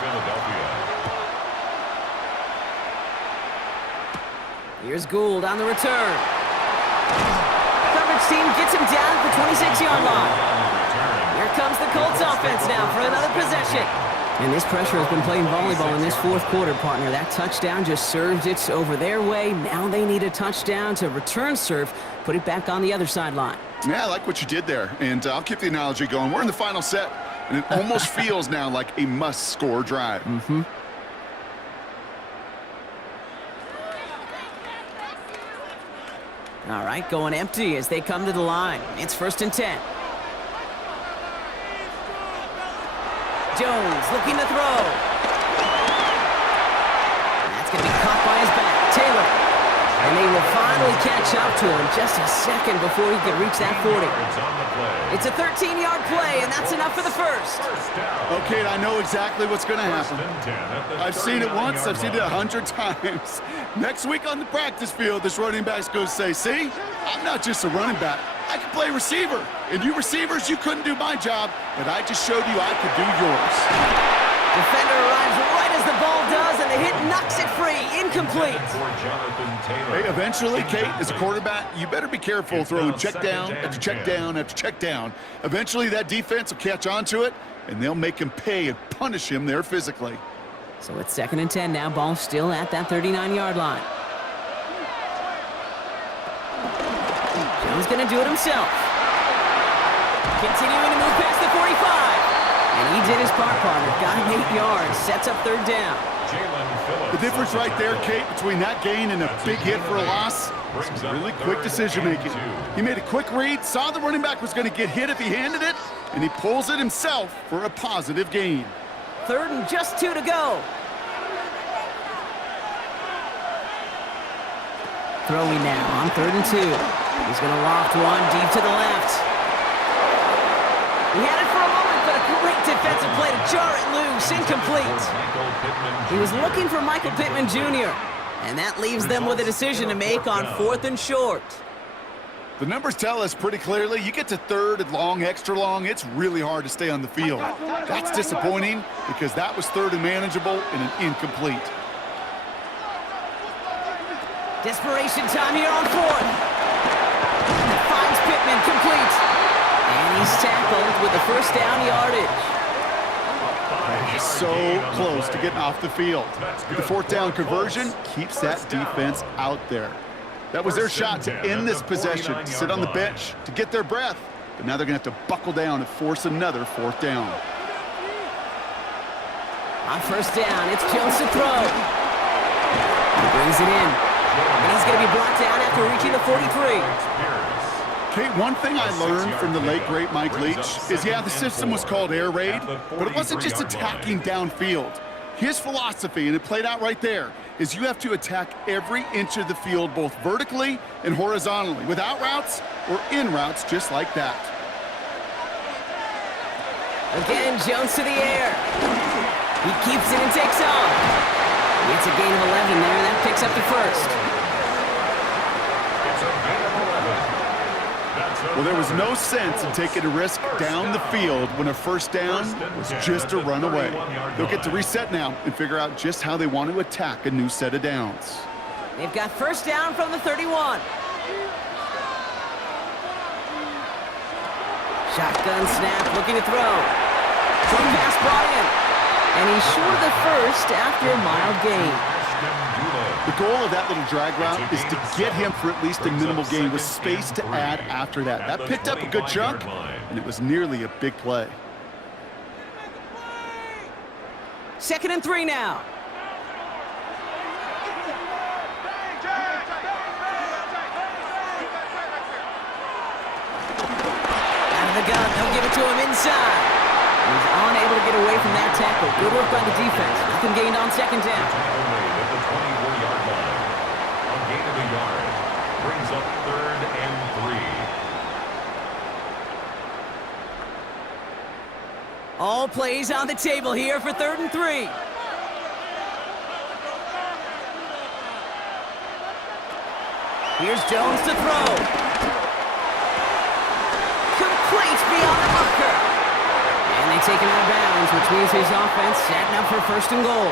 Here's Gould on the return. Coverage team gets him down at the 26-yard line. Here comes the Colts offense now for another possession. And this pressure has been playing volleyball in this fourth quarter, partner. That touchdown just served it over their way. Now they need a touchdown to return serve, put it back on the other sideline. Yeah, I like what you did there. And I'll keep the analogy going. We're in the final set. And it almost feels now like a must-score drive. All right, going empty as they come to the line. It's first and 10. Jones looking to throw. That's going to be caught by his back. Taylor. And they will finally catch up to him just a second before he could reach that 40. It's a 13-yard play, and that's enough for the first. Okay, I know exactly what's going to happen. I've seen it once. I've seen it 100 times. Next week on the practice field, this running back's going to say, see, I'm not just a running back. I can play receiver. And you receivers, you couldn't do my job, but I just showed you I could do yours. Defender arrives right as the ball does, and the hit knocks it free. Incomplete. Hey, eventually, Kate, as a quarterback, you better be careful throwing check down after check down after check down. Eventually, that defense will catch on to it, and they'll make him pay and punish him there physically. So it's second and 10 now. Ball still at that 39-yard line. Jones going to do it himself. Continuing to move past the 45. And he did his part, partner. Got him 8 yards. Sets up third down. The difference right there, Kate, between that gain and a big hit for a loss is really quick decision-making. He made a quick read, saw the running back was going to get hit if he handed it, and he pulls it himself for a positive gain. Third and just 2 to go. throwing now on 3rd and 2. He's going to loft one deep to the left. He had it for a moment, but a great defensive play to jar it loose. Incomplete. He was looking for Michael Pittman Jr., and that leaves them with a decision to make on 4th and short. The numbers tell us pretty clearly, you get to 3rd and long, extra long, it's really hard to stay on the field. That's disappointing because that was 3rd and manageable and an incomplete. Desperation time here on 4th. That finds Pittman, complete. And he's tackled with the first down yardage. So close to getting off the field. The 4th down conversion keeps that defense out there. That was their shot to end this possession, to sit on the bench, to get their breath. But now they're going to have to buckle down and force another 4th down. On 1st down, it's Jones to throw. He brings it in. And he's going to be brought down after reaching the 43. Kate, one thing I learned from the late, great Mike Leach is, yeah, the system was called air raid, but it wasn't just attacking downfield. His philosophy, and it played out right there, is you have to attack every inch of the field, both vertically and horizontally, with out routes or in routes just like that. Again, Jones to the air. He keeps it and takes off. It's a gain of 11 there, and that picks up the first. Well, there was no sense in taking a risk down the field when a 1st down was just a run away. They'll get to reset now and figure out just how they want to attack a new set of downs. They've got 1st down from the 31. Shotgun snap, looking to throw. Throw pass brought in. And he's short of the first after a mild gain. The goal of that little drag route is to get him for at least a minimal gain with space to add after that. That picked up a good chunk, and it was nearly a big play. 2nd and 3 now. Out of the gun, they'll give it to him inside. He's unable to get away from that tackle. Good work by the defense. Nothing gained on 2nd down. Brings up 3rd and 3. All plays on the table here for 3rd and 3. Here's Jones to throw. Complete beyond the marker. And they take him out of bounds, which means his offense setting up for 1st and goal.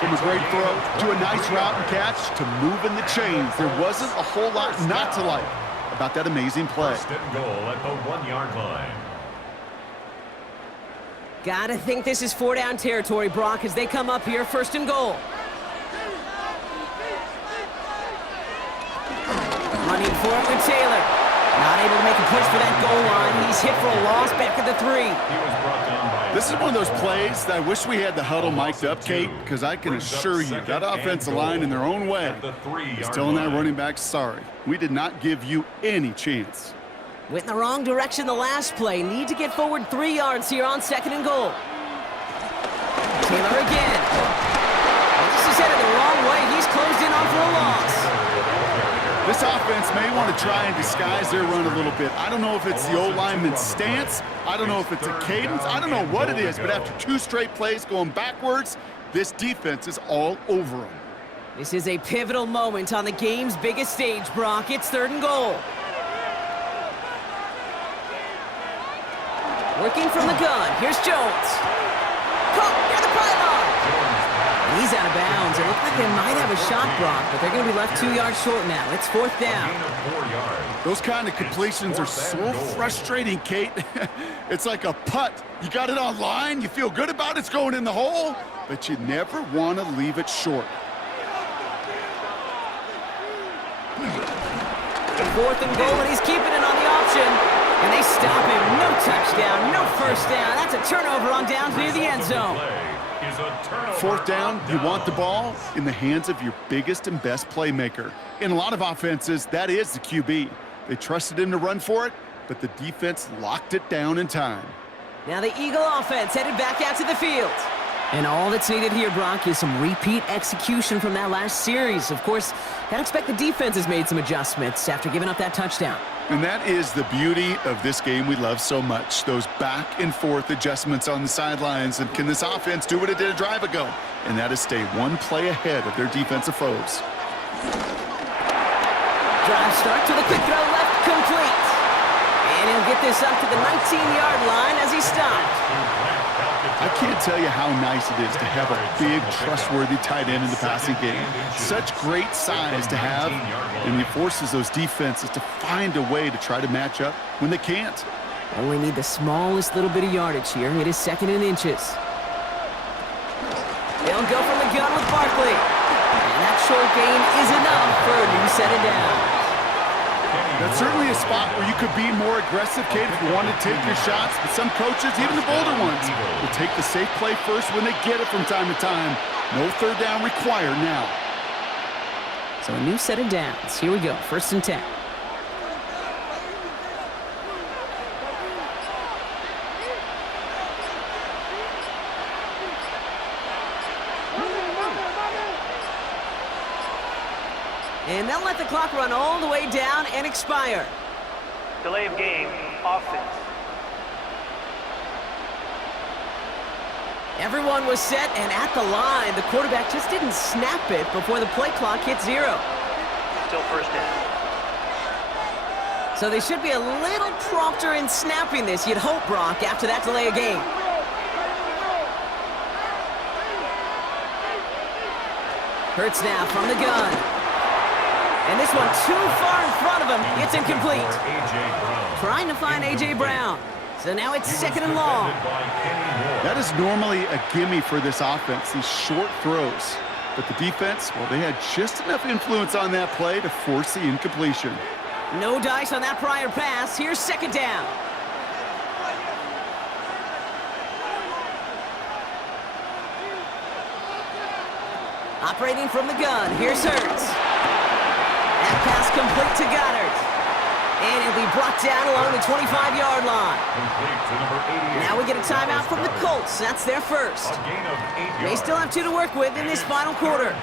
From a great throw to a nice route and catch to moving the chains. There wasn't a whole lot not to like about that amazing play. 1st and goal at the 1-yard line. Gotta think this is 4-down territory, Brock, as they come up here, 1st and goal. Running forward with Taylor. Not able to make a push for that goal line. He's hit for a loss back at the 3. He was brought down by... This is one of those plays that I wish we had the huddle mic'd up, Kate, because I can assure you that offensive line in their own way is telling that running back, sorry, we did not give you any chance. Went in the wrong direction the last play. Need to get forward 3 yards here on 2nd and goal. Taylor again. Well, this is headed the wrong way. He's closed in on for a loss. This offense may want to try and disguise their run a little bit. I don't know if it's the O-lineman's stance. I don't know if it's a cadence. I don't know what it is, but after 2 straight plays going backwards, this defense is all over them. This is a pivotal moment on the game's biggest stage, Brock. It's 3rd and goal. Working from the gun. Here's Jones. Caught near the pylon. He's out of bounds. It looked like they might have a shot, Brock, but they're going to be left 2 yards short now. It's 4th down. Those kind of completions are so frustrating, Kate. It's like a putt. You got it on line, you feel good about it's going in the hole, but you never want to leave it short. 4th and goal, and he's keeping it on the option. And they stop him. No touchdown, no 1st down. That's a turnover on downs near the end zone. 4th down, you want the ball in the hands of your biggest and best playmaker. In a lot of offenses, that is the QB. They trusted him to run for it, but the defense locked it down in time. Now the Eagle offense headed back out to the field. And all that's needed here, Brock, is some repeat execution from that last series. Of course, I'd expect the defense has made some adjustments after giving up that touchdown. And that is the beauty of this game we love so much, those back-and-forth adjustments on the sidelines. And can this offense do what it did a drive ago? And that is stay one play ahead of their defensive foes. Drive starts with a quick throw left, complete. And he'll get this up to the 19-yard line as he stopped. I can't tell you how nice it is to have a big, trustworthy tight end in the passing game. Such great size to have, and he forces those defenses to find a way to try to match up when they can't. Only need the smallest little bit of yardage here. It is 2nd and inches. They'll go from the gun with Barkley. And that short gain is enough for a new set of downs. That's certainly a spot where you could be more aggressive, Kate, if you want to take your shots. But some coaches, even the bolder ones, will take the safe play first when they get it from time to time. No third down required now. So a new set of downs. Here we go, 1st and 10. And they'll let the clock run all the way down and expire. Delay of game, offense. Everyone was set and at the line. The quarterback just didn't snap it before the play clock hit 0. Still 1st down. So they should be a little prompter in snapping this, you'd hope, Brock, after that delay of game. Hurts now from the gun. And this one too far in front of him. It's incomplete. Trying to find A.J. Brown. So now it's 2nd and long. That is normally a gimme for this offense, these short throws. But the defense, well, they had just enough influence on that play to force the incompletion. No dice on that prior pass. Here's 2nd down. Operating from the gun. Here's Hurts. That pass complete to Goddard. And he'll be brought down along the 25-yard line. Now we get a timeout from the Colts. That's their first. They still have 2 to work with in this final quarter.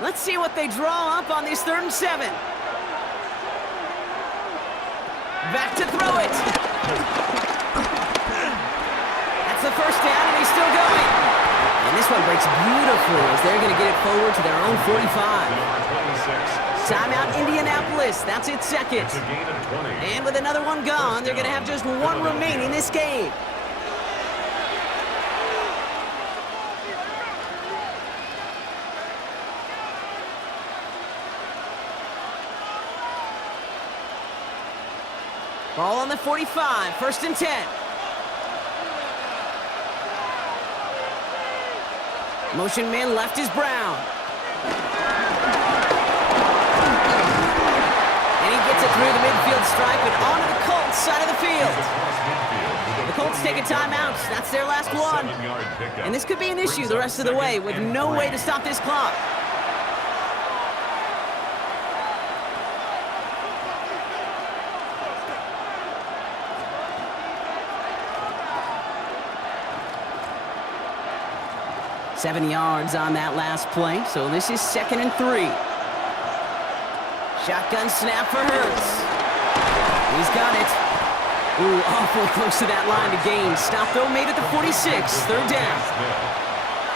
Let's see what they draw up on this 3rd and 7. Back to throw it. That's the 1st down, and he's still going. And this one breaks beautifully as they're going to get it forward to their own 45. Timeout, Indianapolis. That's its 2nd. And with another one gone, they're going to have just 1 remaining this game. Ball on the 45, 1st and 10. Motion man left is Brown. And he gets it through the midfield stripe and onto the Colts side of the field. The Colts take a timeout. That's their last one. And this could be an issue the rest of the way with no way to stop this clock. Seven yards on that last play, so this is 2nd and 3. Shotgun snap for Hurts. He's got it. Ooh, awfully close to that line to gain. Stop though, made it to 46, 3rd down.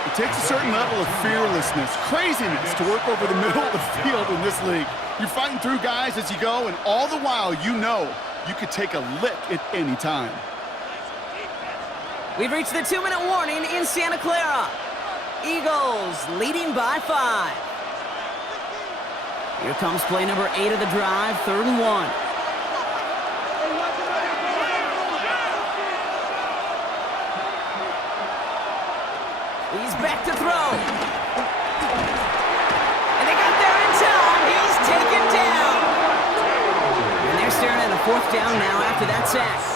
It takes a certain level of fearlessness, craziness to work over the middle of the field in this league. You're fighting through guys as you go, and all the while you know you could take a lick at any time. We've reached the 2-minute warning in Santa Clara. Eagles leading by 5. Here comes play number 8 of the drive, 3rd and 1. He's back to throw. And they got there in time. He's taken down. And they're staring at a 4th down now after that sack.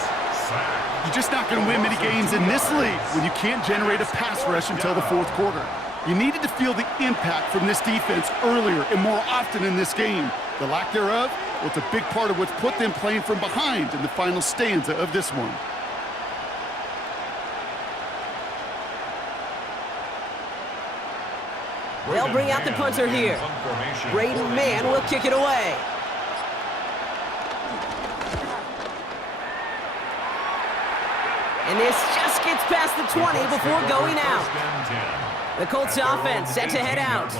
You're just not going to win many games in this league when you can't generate a pass rush until the 4th quarter. You needed to feel the impact from this defense earlier and more often in this game. The lack thereof, well, it's a big part of what's put them playing from behind in the final stanza of this one. They'll bring out the punter here. Braden Mann will kick it away. And this just gets past the 20 before going out. The Colts offense set to head out.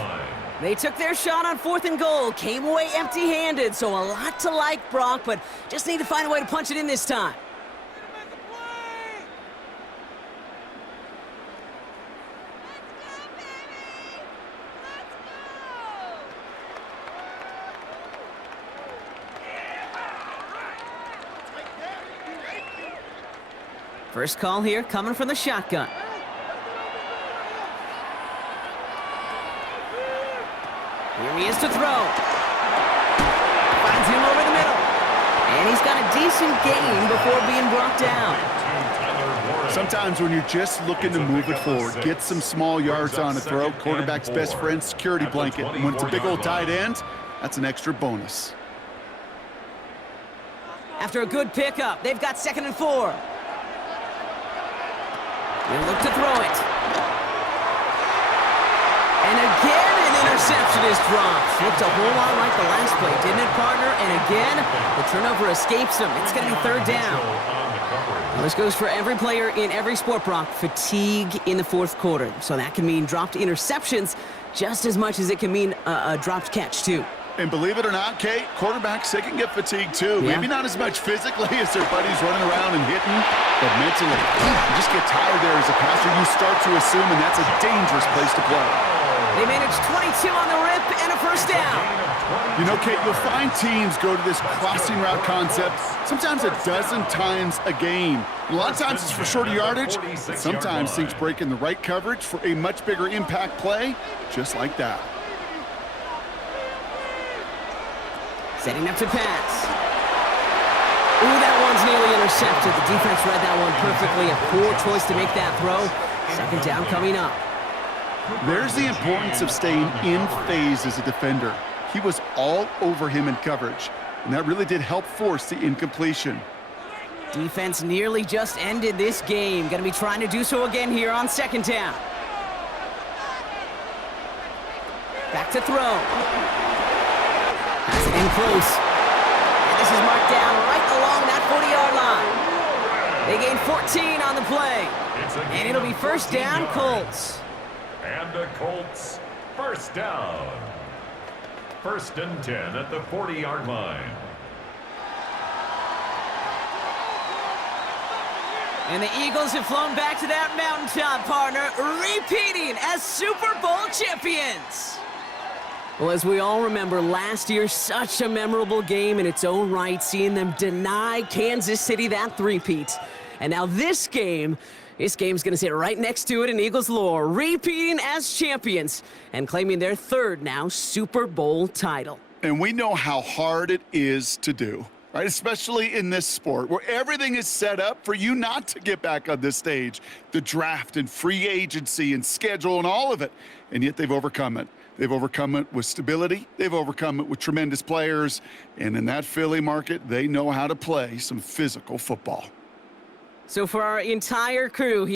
They took their shot on 4th and goal, came away empty-handed, so a lot to like, Brock, but just need to find a way to punch it in this time. First call here coming from the shotgun. Here he is to throw. Finds him over the middle. And he's got a decent gain before being brought down. Sometimes when you're just looking to move it forward, get some small yards on a throw, quarterback's best friend, security blanket. And when it's a big old tight end, that's an extra bonus. After a good pickup, they've got 2nd and 4. They'll look to throw it. And again, an interception is dropped. Looked a whole lot like the last play, didn't it, partner? And again, the turnover escapes him. It's going to be 3rd down. Well, this goes for every player in every sport, Brock. Fatigue in the 4th quarter. So that can mean dropped interceptions just as much as it can mean a dropped catch, too. And believe it or not, Kate, quarterbacks, they can get fatigued too. Yeah. Maybe not as much physically as their buddies running around and hitting, but mentally. You just get tired there as a passer. You start to assume, and that's a dangerous place to play. They managed 22 on the rip and a 1st down. You know, Kate, you'll find teams go to this crossing route concept sometimes a dozen times a game. A lot of times it's for shorter yardage, but sometimes things break in the right coverage for a much bigger impact play, just like that. Setting up to pass. Ooh, that one's nearly intercepted. The defense read that one perfectly. A poor choice to make that throw. 2nd down coming up. There's the importance of staying in phase as a defender. He was all over him in coverage, and that really did help force the incompletion. Defense nearly just ended this game. Going to be trying to do so again here on 2nd down. Back to throw. Pass it in close. And this is marked down right along that 40-yard line. They gain 14 on the play. And it'll be 1st down, Colts. And the Colts, 1st down. 1st and 10 at the 40-yard line. And the Eagles have flown back to that mountaintop, partner, repeating as Super Bowl champions. Well, as we all remember, last year, such a memorable game in its own right, seeing them deny Kansas City that three-peat. And now this game's going to sit right next to it in Eagles lore, repeating as champions and claiming their 3rd now Super Bowl title. And we know how hard it is to do, right? Especially in this sport where everything is set up for you not to get back on this stage. The draft and free agency and schedule and all of it. And yet they've overcome it. They've overcome it with stability. They've overcome it with tremendous players. And in that Philly market, they know how to play some physical football. So for our entire crew